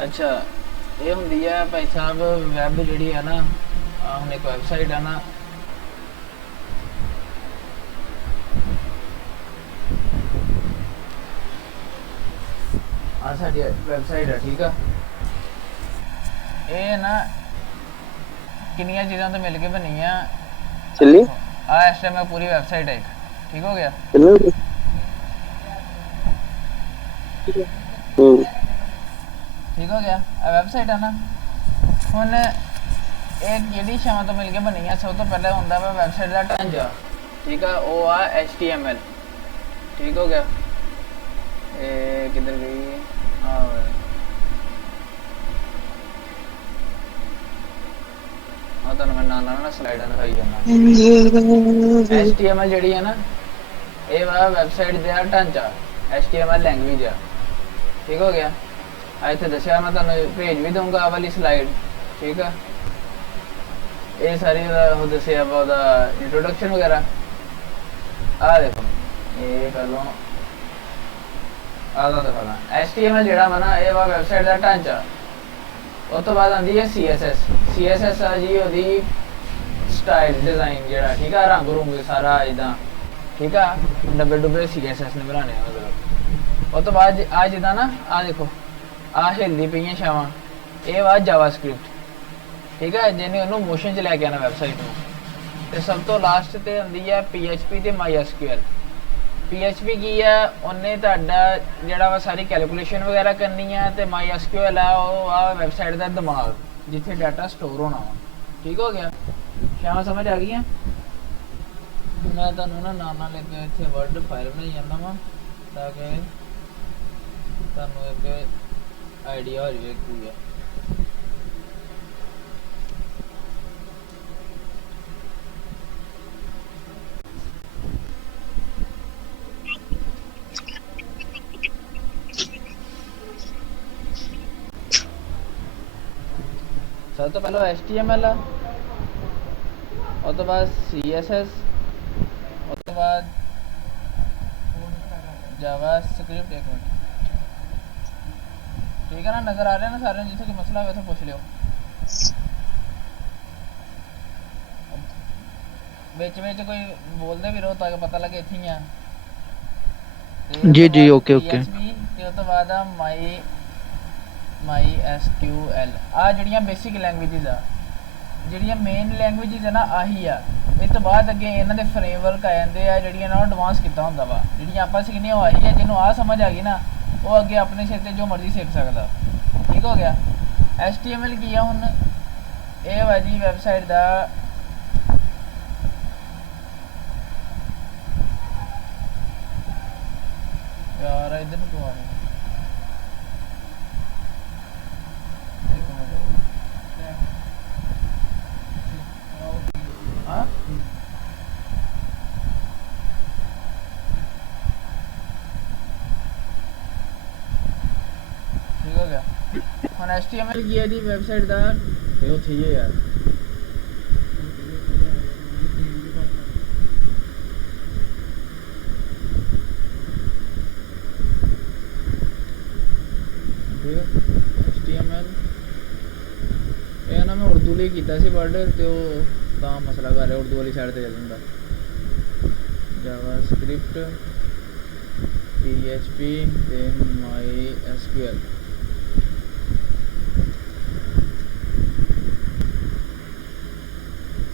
अच्छा ये होंगी है भाई साहब वैब जी है ना हम एक वैबसाइट है ना साड़ी वैबसाइट है ठीक है ये ना किनिया चीज़ों तो मिल के बनी है चली इस टाइम पूरी वैबसाइट है ठीक हो गया ठीक हो गया वैबसाइट है ना ਹੁਣ एक ਜਿਹੜੀ ਸ਼ਾਮ ਤੋਂ ਮਿਲ ਕੇ ਬਣੀ ਆ ਸਭ ਤੋਂ ਪਹਿਲਾਂ ਹੁੰਦਾ ਵਾ ਵੈਬਸਾਈਟ ਦਾ ਢਾਂਚਾ ਠੀਕ ਆ ਉਹ ਆ HTML ਠੀਕ ਹੋ ਗਿਆ ਇਹ ਕਿੱਧਰ ਗਈ ਤੁਹਾਨੂੰ ਮੈਂ ਨਾਲ ਸਲਾਈਡਾਂ ਦਿਖਾਈ ਜਾਂਦਾ HTML ਜਿਹੜੀ ਹੈ ਨਾ ਇਹ ਵਾ ਵੈਬਸਾਈਟ ਦਾ ਢਾਂਚਾ HTML ਲੈਂਗੁਏਜ ਆ ਠੀਕ ਹੋ ਗਿਆ ਇੱਥੇ ਦੱਸਿਆ ਮੈਂ ਤੁਹਾਨੂੰ ਭੇਜ ਵੀ ਦਊਂਗਾ ਆ ਵਾਲੀ ਸਲਾਈਡ ठीक है ये सारी हो दसे इंट्रोडक्शन वगैरह आ देखो ये कर लो आधा दिखाना HTML जेड़ा वा ना ये वा वेबसाइट का ढांचा उस तो बाद आती है CSS आ जी ओदी स्टाइल डिजाइन जेड़ा ठीक है रंग रूंग सारा इदा ठीक है डब्बे डुब्बे CSS ने बनाने मतलब उस तो बाद आ जिदा ना आ देखो आ हिलदी पई छावां ये वा जावास्क्रिप्ट ठीक है जिन्हें उन्होंने मोशन च लैके आना वैबसाइट में तो सब तो लास्ट ते आती है PHP ते MySQL PHP की है उन्हें तुहाडा जिहड़ा वा सारी कैलकुलेशन वगैरह करनी है तो MySQL है वो आ वैबसाइट का दिमाग जिथे डाटा स्टोर होना वा ठीक हो गया शाम समझ आ गई है मैं तुहानू ना नाल लेके इत्थे वर्ड फाइल बनाई जाना वा ताकि तुहानू एक आइडिया हो जाए की है सब तो पहले HTML है और तो बाद CSS और तो बाद जावास्क्रिप्ट एक मिनट ठीक है ना नज़र आ रहे हैं ना सारे जिसे कोई मसला है तो पूछ लियो बेच कोई बोलते भी रहो ताकि पता लगे इतनी है जी जी ओके ओके तो बाद MySQL आ जड़ियाँ बेसिक लैंग्वेजेस आ जड़ियाँ मेन लैंग्वेजेस है ना आही आ इस तो बाद अगे इन्हों के फ्रेमवर्क आ जाते हैं जड़ियाँ ना एडवांस किया होंगे वा जड़ियाँ आप सीखने वो आही है जिन्हों आ समझ आ गई ना वो अगे अपने सिर से जो मर्जी सीख सकता ठीक हो गया HTML की है हुन ये वा जी वैबसाइट का यार इधर क्यों आ रहे HTML की है जी वेबसाइट का ये थी यार HTML ये ना मैं उर्दू लिए किया सी वर्ड तो मसला कर रहा उर्दू वाली साइड से चल जाता जावास्क्रिप्ट PHP ते MySQL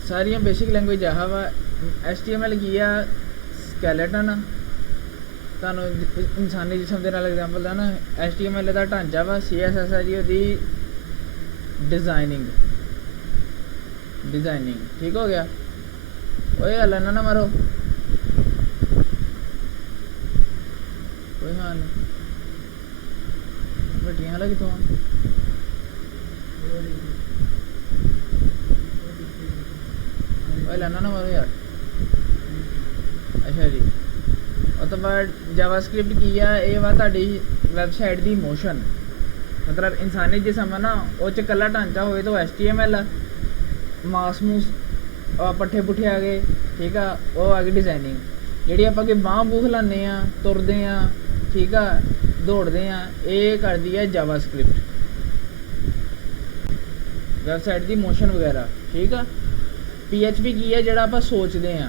सारिया बेसिक लैंग्वेज आह वा HTML की है स्केलेटन तुहानू इंसानी जिसम के नाल एग्जाम्पल है ना HTML का ढांचा वा CSS है जी ओदी डिजाइनिंग ठीक हो गया ओए हलन ना मारो कोई हाल नहीं बटियां वाला कितों लाना ना मारो यार अच्छा जी और तो बाद जावास्क्रिप्ट की है ये वा तुहाडी वैबसाइट की मोशन मतलब इंसानी जिसम है ना वो च कला ढांचा हो तो HTML मास मूस पट्ठे पुट्ठे आ गए ठीक है वो आ गई डिजाइनिंग जी आप बांह बूह लाने तुरते हैं ठीक है ਦੌੜਦੇ ਆ, ਇਹ ਕਰਦੀ ਹੈ ਜਾਵਾਸਕ੍ਰਿਪਟ, ਵੈਬਸਾਈਟ ਦੀ ਮੋਸ਼ਨ ਵਗੈਰਾ, ਠੀਕ ਆ। PHP ਕੀ ਹੈ, ਜਿਹੜਾ ਆਪਾਂ ਸੋਚਦੇ ਆ,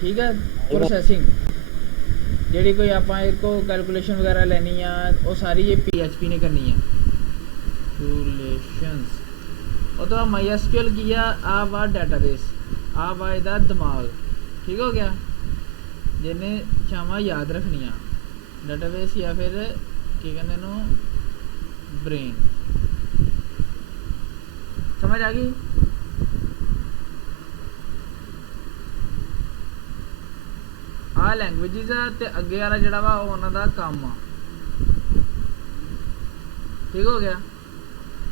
ਠੀਕ ਹੈ, ਪ੍ਰੋਸੈਸਿੰਗ, ਜਿਹੜੀ ਕੋਈ ਆਪਾਂ ਇੱਕ ਕੈਲਕੂਲੇਸ਼ਨ ਵਗੈਰਾ ਲੈਣੀ ਆ, ਉਹ ਸਾਰੀ ਇਹ PHP ਨੇ ਕਰਨੀ ਆ, ਕੈਲਕੂਲੇਸ਼ਨਸ। ਉਹ ਤੋਂ ਬਾਅਦ MySQL ਕੀ ਆ ਵਾ ਡਾਟਾਬੇਸ, ਆ ਵਾ ਇਹਦਾ ਦਿਮਾਗ, ਠੀਕ ਹੋ ਗਿਆ, ਜਿਹਨੇ ਸ਼ਾਮਾਂ ਯਾਦ ਰੱਖਣੀਆਂ, ਡਾਟਾਬੇਸ ਜਾਂ ਫਿਰ ਕੀ ਕਹਿੰਦੇ ਇਹਨੂੰ ਬ੍ਰੇਨ। ਸਮਝ ਆ ਗਈ? ਆ ਲੈਂਗੁਏਜਿਸ ਆ ਤੇ ਅੱਗੇ ਵਾਲਾ ਜਿਹੜਾ ਵਾ ਉਹ ਉਹਨਾਂ ਦਾ ਕੰਮ ਆ, ਠੀਕ ਹੋ ਗਿਆ।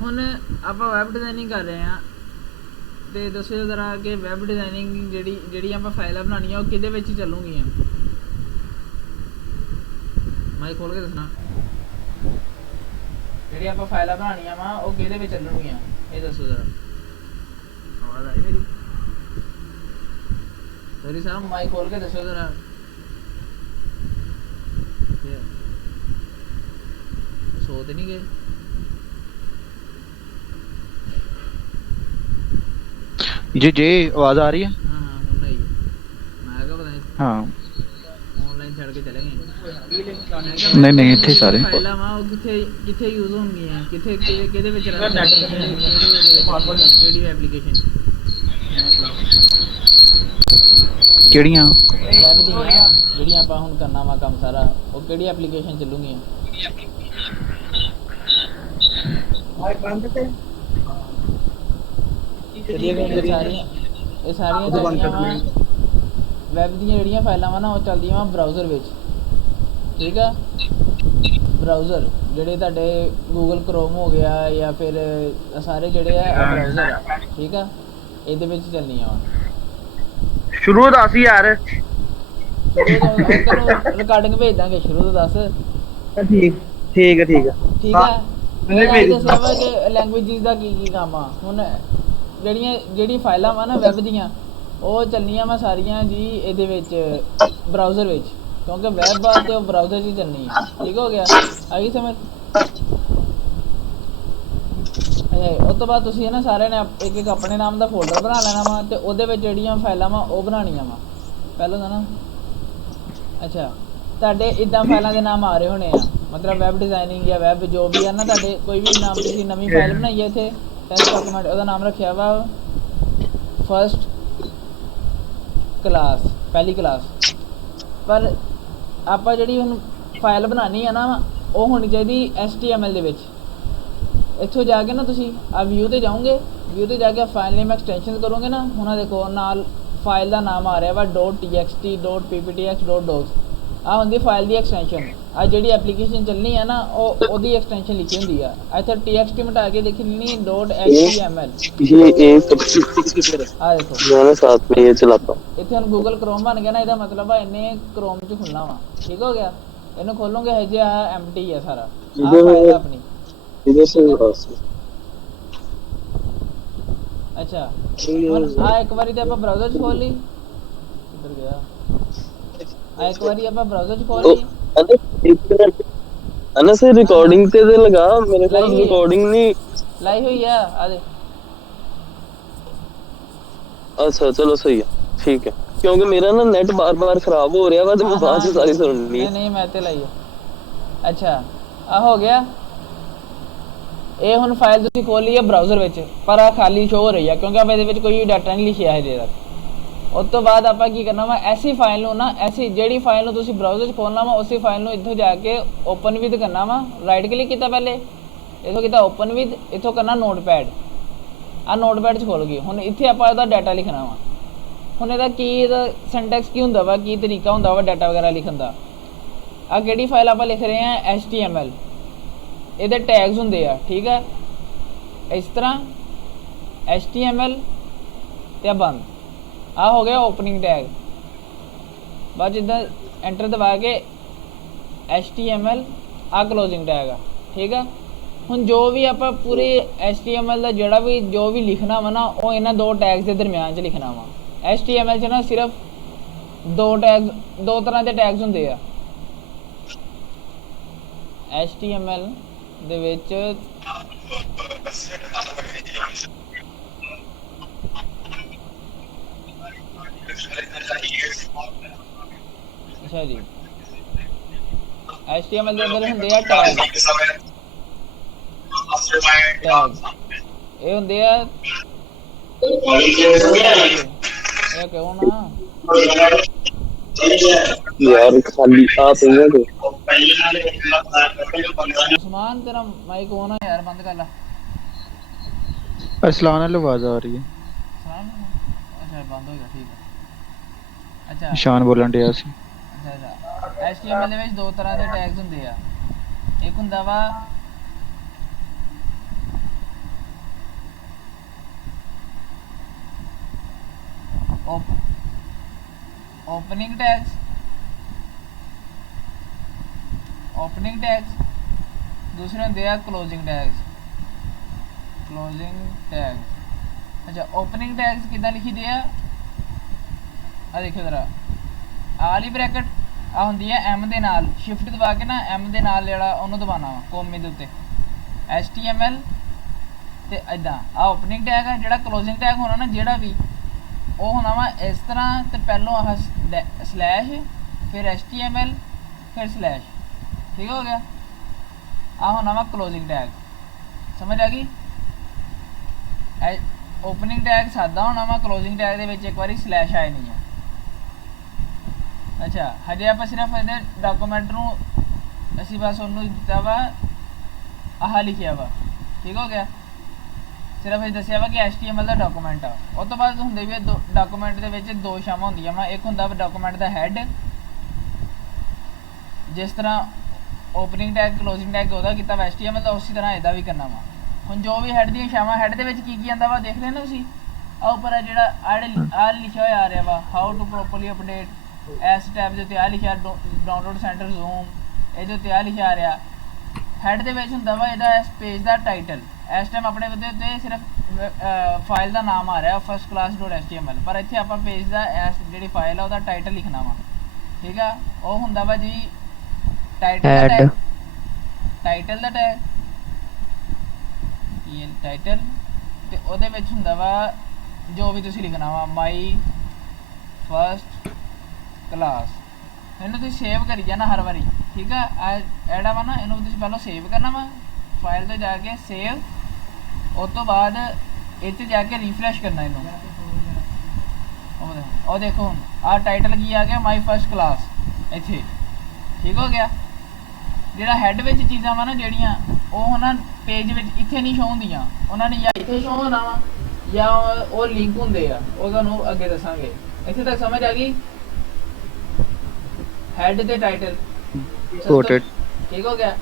ਹੁਣ ਆਪਾਂ ਵੈਬ ਡਿਜ਼ਾਈਨਿੰਗ ਕਰ ਰਹੇ ਆ, ਤੇ ਦੱਸਿਓ ਜ਼ਰਾ ਕਿ ਵੈਬ ਡਿਜ਼ਾਈਨਿੰਗ ਜਿਹੜੀ ਆਪਾਂ ਫਾਈਲਾਂ ਬਣਾਉਣੀਆਂ ਉਹ ਕਿਹਦੇ ਵਿੱਚ ਚੱਲੂਗੀਆਂ। ਮਾਈਕ ਖੋਲ ਕੇ ਦੱਸਣਾ, ਜਿਹੜੀ ਆਪਾਂ ਫਾਈਲਾਂ ਬਣਾਉਣੀਆਂ ਵਾ ਉਹ ਕਿਹਦੇ ਵਿੱਚ ਚੱਲਣਗੀਆਂ, ਇਹ ਦੱਸੋ ਜ਼ਰਾ। ਆਵਾਜ਼ ਆਈ ਮੇਰੀ? ਸੋਰੀ ਸਾਹਿਬ, ਮਾਈਕ ਖੋਲ ਕੇ ਦੱਸੋ ਜ਼ਰਾ। ਸੋ ਤੇ ਨਹੀਂ ਗਏ? जी जी आवाज आ रही है? हाँ हाँ ਹੁਣ ਆਈ। ਮੈਂ ਕਿਹਾ ਪਤਾ ਨਹੀਂ हाँ ਆਨਲਾਈਨ ਛੱਡ ਕੇ ਚਲੇ ਗਏ। नहीं नहीं इतने सारे ਫਾਈਲਾਂ ਵਾ ਉਹ ਕਿੱਥੇ ਯੂਜ਼ ਹੋਣਗੀਆਂ, ਕਿਹਦੇ ਵਿੱਚ ਕਿਹੜੀ ਐਪਲੀਕੇਸ਼ਨ केड़ियां? ਵੈਬ ਦੀਆਂ ਜਿਹੜੀਆਂ ਆਪਾਂ ਹੁਣ ਕਰਨਾ ਵਾ ਕੰਮ ਸਾਰਾ, ਉਹ ਕਿਹੜੀ ਐਪਲੀਕੇਸ਼ਨ ਚੱਲੂਗੀਆਂ? ਇਹ ਸਾਰੀਆਂ ਵੈਬ ਦੀਆਂ ਜਿਹੜੀਆਂ ਫਾਈਲਾਂ ਵਾ ਨਾ ਉਹ ਚੱਲਦੀਆਂ ਵਾ ਬਰਾਊਜ਼ਰ ਵਿੱਚ, ਠੀਕ ਆ। ਬਰਾਊਜ਼ਰ ਜਿਹੜੇ ਤੁਹਾਡੇ ਗੂਗਲ ਕਰੋਮ ਹੋ ਗਿਆ ਜਾਂ ਫਿਰ ਸਾਰੇ ਜਿਹੜੇ ਆ ਬਰਾਊਜ਼ਰ ਆ, ਠੀਕ ਆ, ਇਹਦੇ ਵਿੱਚ ਚੱਲਣੀਆਂ ਵਾ। शुरू दस यार। ਤੈਨੂੰ ਰਿਕਾਰਡਿੰਗ ਭੇਜ ਦਾਂਗੇ, ਸ਼ੁਰੂ ਤੋਂ ਦੱਸ। ठीक ठीक है ठीक है ਠੀਕ ਆ। ਮੈਂ ਦੱਸਿਆ ਵਾ ਕਿ ਲੈਂਗੁਏਜਿਸ ਦਾ ਕੀ ਕੰਮ ਆ। ਹੁਣ ਜਿਹੜੀ ਫਾਈਲਾਂ ਵਾ ਨਾ ਵੈਬ ਦੀਆਂ, ਉਹ ਚੱਲਣੀਆਂ ਵਾ ਸਾਰੀਆਂ ਜੀ ਇਹਦੇ ਵਿੱਚ ਬਰਾਊਜ਼ਰ ਵਿੱਚ, ਕਿਉਂਕਿ ਵੈਬ ਆ ਤੇ ਉਹ ਬਰਾਊਜ਼ਰ 'ਚ ਚੱਲਣੀ ਆ, ਠੀਕ ਹੋ ਗਿਆ? ਆ ਗਈ ਸਮਝ? ਉਸ ਤੋਂ ਬਾਅਦ ਤੁਸੀਂ ਨਾ ਸਾਰਿਆਂ ਨੇ ਇੱਕ ਆਪਣੇ ਨਾਮ ਦਾ ਫੋਲਡਰ ਬਣਾ ਲੈਣਾ ਵਾ, ਤੇ ਉਹਦੇ ਵਿੱਚ ਜਿਹੜੀਆਂ ਫਾਈਲਾਂ ਵਾ ਉਹ ਬਣਾਉਣੀਆਂ ਵਾ ਪਹਿਲਾਂ ਦਾ ਨਾ। ਅੱਛਾ, ਤੁਹਾਡੇ ਇੱਦਾਂ ਫਾਈਲਾਂ ਦੇ ਨਾਮ ਆ ਰਹੇ ਹੋਣੇ ਆ, ਮਤਲਬ ਵੈਬ ਡਿਜ਼ਾਈਨਿੰਗ ਜਾਂ ਵੈਬ ਜੋ ਵੀ ਆ ਨਾ, ਤੁਹਾਡੇ ਕੋਈ ਵੀ ਨਾਮ, ਤੁਸੀਂ ਨਵੀਂ ਫਾਈਲ ਬਣਾਈ ਹੈ ਇੱਥੇ ਟੈਸਟ ਡਾਕੂਮੈਂਟ, ਉਹਦਾ ਨਾਮ ਰੱਖਿਆ ਵਾ ਫਸਟ ਕਲਾਸ, ਪਹਿਲੀ ਕਲਾਸ। ਪਰ ਆਪਾਂ ਜਿਹੜੀ ਹੁਣ ਫਾਈਲ ਬਣਾਉਣੀ ਆ ਨਾ, ਉਹ ਹੋਣੀ ਚਾਹੀਦੀ HTML ਦੇ ਵਿੱਚ। ਇੱਥੋਂ ਜਾ ਕੇ ਨਾ ਤੁਸੀਂ ਆ ਵਿਊ ਤੇ ਜਾਓਗੇ, ਵਿਊ ਤੇ ਜਾ ਕੇ ਫਾਈਲ ਨੇਮ ਐਕਸਟੈਂਸ਼ਨ ਕਰੋਗੇ ਨਾ, ਹੁਣ ਦੇਖੋ ਨਾਲ ਫਾਈਲ ਦਾ ਨਾਮ ਆ ਰਿਹਾ ਵਾ .txt .pptx .docs। ਆ ਹੁੰਦੀ ਫਾਈਲ ਦੀ ਐਕਸਟੈਂਸ਼ਨ। ਆ ਜਿਹੜੀ ਐਪਲੀਕੇਸ਼ਨ ਚੱਲਣੀ ਆ ਨਾ, ਉਹਦੀ ਐਕਸਟੈਂਸ਼ਨ ਲਿਖੀ ਹੁੰਦੀ ਆ। ਇੱਥੇ txt ਮਿਟਾ ਕੇ ਦੇਖਣੀ .html। ਆ ਦੇਖੋ मैंने साथ में ये चलाता ਇੱਥੇ ਹੁਣ ਗੂਗਲ ਕਰੋਮ ਬਣ ਗਿਆ ਨਾ, ਇਹਦਾ ਮਤਲਬ ਆ ਇਹਨੇ ਕਰੋਮ 'ਚ ਖੁੱਲਣਾ ਵਾ, ਠੀਕ ਹੋ ਗਿਆ? ਇਹਨੂੰ ਖੋਲੋਗੇ ਹਜੇ ਆ ਐਮਟੀ ਆ ਸਾਰਾ, ਆ ਫਾਈਲ ਆਪਣੀ। इधर से ਅੱਛਾ, ਹੁਣ ਆ ਇੱਕ ਵਾਰੀ ਤੇ ਆਪਾਂ ਬਰਾਊਜ਼ਰ 'ਚ ਖੋਲ ਲਈ, ਕਿੱਧਰ ਗਿਆ? ਆ ਇੱਕ ਵਾਰੀ ਆਪਾਂ ਬਰਾਊਜ਼ਰ 'ਚ ਖੋਲ ਲਈ। अना से रिकॉर्डिंग ते लगा, मेरे ख्याल रिकॉर्डिंग नहीं ਲਾਈ ਹੋਈ ਆ, ਆ ਦੇ। अच्छा चलो सही है, ठीक है, क्योंकि मेरा ना नेट बार-बार खराब हो रहा है, तो मैं बाद में सारी सुननी है। नहीं मैं ते लाई है। अच्छा आ हो गया। ਇਹ ਹੁਣ ਫਾਈਲ ਤੁਸੀਂ ਖੋਲ ਲਈ ਹੈ ਬਰਾਊਜ਼ਰ ਵਿੱਚ, ਪਰ ਆ ਖਾਲੀ ਸ਼ੋ ਹੋ ਰਹੀ ਹੈ ਕਿਉਂਕਿ ਆਪਾਂ ਇਹਦੇ ਵਿੱਚ ਕੋਈ ਡਾਟਾ ਨਹੀਂ ਲਿਖਿਆ ਹੈ ਹਜੇ ਤੱਕ। ਉਸ ਤੋਂ ਬਾਅਦ ਆਪਾਂ ਕੀ ਕਰਨਾ ਵਾ, ਐਸੀ ਫਾਈਲ ਨੂੰ ਨਾ, ਐਸੀ ਜਿਹੜੀ ਫਾਈਲ ਨੂੰ ਤੁਸੀਂ ਬਰਾਊਜ਼ਰ 'ਚ ਖੋਲਣਾ ਵਾ, ਉਸੇ ਫਾਈਲ ਨੂੰ ਇੱਥੋਂ ਜਾ ਕੇ ਓਪਨ ਵਿਦ ਕਰਨਾ ਵਾ। ਰਾਈਟ ਕਲਿੱਕ ਕੀਤਾ ਪਹਿਲੇ, ਇੱਥੋਂ ਕੀਤਾ ਓਪਨ ਵਿਦ, ਇੱਥੋਂ ਕਰਨਾ ਨੋਟਪੈਡ। ਆ ਨੋਟਪੈਡ 'ਚ ਖੁੱਲ ਗਈ। ਹੁਣ ਇੱਥੇ ਆਪਾਂ ਇਹਦਾ ਡਾਟਾ ਲਿਖਣਾ ਵਾ। ਹੁਣ ਇਹਦਾ ਕੀ, ਇਹਦਾ ਸਿੰਟੈਕਸ ਕੀ ਹੁੰਦਾ ਵਾ, ਕੀ ਤਰੀਕਾ ਹੁੰਦਾ ਵਾ ਡਾਟਾ ਵਗੈਰਾ ਲਿਖਣ ਦਾ। ਆ ਕਿਹੜੀ ਫਾਈਲ ਆਪਾਂ ਲਿਖ ਰਹੇ ਹਾਂ, HTML। ਇਹਦੇ ਟੈਗਸ ਹੁੰਦੇ ਆ, ਠੀਕ ਹੈ, ਇਸ ਤਰ੍ਹਾਂ HTML ਤੇ ਬੰਦ। ਆ ਹੋ ਗਿਆ ਓਪਨਿੰਗ ਟੈਗ। ਬਾਅਦ ਜਿੱਦਾਂ ਐਂਟਰ ਦਬਾ ਕੇ HTML, ਆ ਕਲੋਜ਼ਿੰਗ ਟੈਗ ਆ, ਠੀਕ ਆ। ਹੁਣ ਜੋ ਵੀ ਆਪਾਂ ਪੂਰੇ HTML ਦਾ ਜੋ ਵੀ ਲਿਖਣਾ ਵਾ ਨਾ, ਉਹ ਇਹਨਾਂ ਦੋ ਟੈਗਸ ਦੇ ਦਰਮਿਆਨ 'ਚ ਲਿਖਣਾ ਵਾ। HTML 'ਚ ਨਾ ਸਿਰਫ ਦੋ ਤਰ੍ਹਾਂ ਦੇ ਟੈਗਸ ਹੁੰਦੇ ਆ। HTML ਦੇ ਵਿੱਚ ਅੱਛਾ ਜੀ HTML ਦੇ ਅੰਦਰ ਹੁੰਦੇ ਆ ਟੈਗ ਇਹ ਹੁੰਦੇ ਆ ਇਹ ਕਿਉਂ ਨਾ यार खाली आप हैं तो उस्मान तेरा माइक ऑन है यार बंद कर ला अस्सलाम वालेकुम आवाज आ रही है उस्मान अच्छा बंद हो गया ठीक है अच्छा निशान बोलन दिया सी अच्छा HTML ਦੇ ਵਿੱਚ ਦੋ ਤਰ੍ਹਾਂ ਦੇ ਟੈਗਸ ਹੁੰਦੇ ਆ ਇੱਕ ਹੁੰਦਾ ਵਾ opening tags दूसरे ਹੁੰਦੇ ਆ closing tags अच्छा opening tags ਕਿਦਾਂ ਲਿਖੀਦੇ ਆ ਆ ਦੇਖੋ ਜਰਾ ਆ ਵਾਲੀ ਬ੍ਰੈਕਟ ਆ ਹੁੰਦੀ ਹੈ m ਦੇ ਨਾਲ ਸ਼ਿਫਟ ਦਬਾ ਕੇ ਨਾ m ਦੇ ਨਾਲ ਜਿਹੜਾ ਉਹਨੂੰ ਦਬਾਣਾ ਵਾ ਕੋਮੇ ਦੇ ਉੱਤੇ HTML ਤੇ ਇਦਾਂ ਆ opening tag ਹੈ ਜਿਹੜਾ closing tag ਹੋਣਾ ਨਾ ਜਿਹੜਾ ਵੀ ਉਹ ਹੋਣਾ ਵਾ ਇਸ ਤਰ੍ਹਾਂ ਤੇ ਪਹਿਲੋਂ ਆਹ ਸਲੈਸ਼ ਫਿਰ HTML ਫਿਰ ਸਲੈਸ਼ ਠੀਕ ਹੋ ਗਿਆ ਆ ਹੋਣਾ ਵਾ closing tag ਸਮਝ ਆ ਗਈ opening tag ਸਾਦਾ ਹੋਣਾ ਵਾ closing tag ਦੇ ਵਿੱਚ ਇੱਕ ਵਾਰੀ ਸਲੈਸ਼ ਆਏ ਨਹੀਂ ਆ अच्छा हजे आप सिर्फ ਇਹਦੇ ਡਾਕੂਮੈਂਟ ਨੂੰ ਅਸੀਂ ਬਸ ਉਹਨੂੰ ਦਿੱਤਾ ਵਾ ਆਹ ਲਿਖਿਆ ਵਾ ਠੀਕ ਹੋ ਗਿਆ ਸਿਰਫ ਇਹ ਦੱਸਿਆ ਵਾ ਕਿ HTML ਦਾ ਡਾਕੂਮੈਂਟ ਆ ਉਸ ਤੋਂ ਬਾਅਦ ਹੁੰਦੇ ਵੀ ਡਾਕੂਮੈਂਟ ਦੇ ਵਿੱਚ ਦੋ ਸ਼ਾਮਾਂ ਹੁੰਦੀਆਂ ਵਾ ਇੱਕ ਹੁੰਦਾ ਵਾ ਡਾਕੂਮੈਂਟ ਦਾ ਹੈਡ ਜਿਸ ਤਰ੍ਹਾਂ ਓਪਨਿੰਗ ਟੈਗ ਕਲੋਜ਼ਿੰਗ ਟੈਗ ਉਹਦਾ ਕੀਤਾ ਵਾ HTML ਦਾ ਉਸੇ ਤਰ੍ਹਾਂ ਇਹਦਾ ਵੀ ਕਰਨਾ ਵਾ ਹੁਣ ਜੋ ਵੀ ਹੈਡ ਦੀਆਂ ਸ਼ਾਮਾਂ ਹੈਡ ਦੇ ਵਿੱਚ ਕੀ ਆਂਦਾ ਵਾ ਦੇਖ ਲੈਣਾ ਤੁਸੀਂ ਆ ਉੱਪਰ ਆ ਜਿਹੜਾ ਆ ਲਿਖਿਆ ਹੋਇਆ ਆ ਰਿਹਾ ਵਾ ਹਾਊ ਟੂ ਪ੍ਰੋਪਰਲੀ ਅਪਡੇਟ ਇਸ ਟੈਬ ਦੇ ਉੱਤੇ ਆ ਲਿਖਿਆ ਡਾਊਨਲੋਡ ਸੈਂਟਰ ਜ਼ੂਮ ਇਹਦੇ ਉੱਤੇ ਆ ਲਿਖਿਆ ਆ ਰਿਹਾ ਹੈਡ ਦੇ ਵਿੱਚ ਹੁੰਦਾ ਵਾ ਇਹਦਾ ਇਸ ਪੇਜ ਦਾ ਟਾਈਟਲ ਇਸ ਟਾਈਮ ਆਪਣੇ ਉੱਤੇ ਸਿਰਫ ਫਾਈਲ ਦਾ ਨਾਮ ਆ ਰਿਹਾ firstclass.html ਪਰ ਇੱਥੇ ਆਪਾਂ ਪੇਜ ਦਾ ਇਸ ਜਿਹੜੀ ਫਾਈਲ ਆ ਉਹਦਾ ਟਾਈਟਲ ਲਿਖਣਾ ਵਾ ਠੀਕ ਆ ਉਹ ਹੁੰਦਾ ਵਾ ਜੀ ਟਾਈਟਲ ਦਾ ਟੈਗ ਇਹ ਟਾਈਟਲ ਤੇ ਉਹਦੇ ਵਿੱਚ ਹੁੰਦਾ ਵਾ ਜੋ ਵੀ ਤੁਸੀਂ ਲਿਖਣਾ ਵਾ ਮਾਈ ਫਸਟ ਕਲਾਸ ਇਹਨੂੰ ਤੁਸੀਂ ਸੇਵ ਕਰੀ ਜਾਣਾ ਹਰ ਵਾਰੀ ਠੀਕ ਆ ਐਡਾ ਵਾ ਨਾ ਇਹਨੂੰ ਤੁਸੀਂ ਪਹਿਲਾਂ ਸੇਵ ਕਰਨਾ ਵਾ ਫਾਈਲ ਤੇ ਜਾ ਕੇ ਸੇਵ ਉਸ ਤੋਂ ਬਾਅਦ ਇੱਥੇ ਜਾ ਕੇ ਰੀਫਰੈਸ਼ ਕਰਨਾ ਇਹਨੂੰ ਉਹ ਦੇਖੋ ਹੁਣ ਆਹ ਟਾਈਟਲ ਕੀ ਆ ਗਿਆ ਮਾਈ ਫਸਟ ਕਲਾਸ ਇੱਥੇ ਠੀਕ ਹੋ ਗਿਆ ਜਿਹੜਾ ਹੈਡ ਵਿੱਚ ਚੀਜ਼ਾਂ ਵਾ ਨਾ ਜਿਹੜੀਆਂ ਉਹ ਹੁਣ ਪੇਜ ਵਿੱਚ ਇੱਥੇ ਨਹੀਂ ਸ਼ੋ ਹੁੰਦੀਆਂ ਉਹਨਾਂ ਨੇ ਜਾਂ ਇੱਥੇ ਸ਼ੋ ਹੋਣਾ ਵਾ ਜਾਂ ਉਹ ਲਿੰਕ ਹੁੰਦੇ ਆ ਉਹ ਤੁਹਾਨੂੰ ਅੱਗੇ ਦੱਸਾਂਗੇ ਇੱਥੇ ਤੱਕ ਸਮਝ ਆ ਗਈ ਹੈਡ ਤੇ ਟਾਈਟਲ ਕੋਟਡ ਠੀਕ ਹੋ ਗਿਆ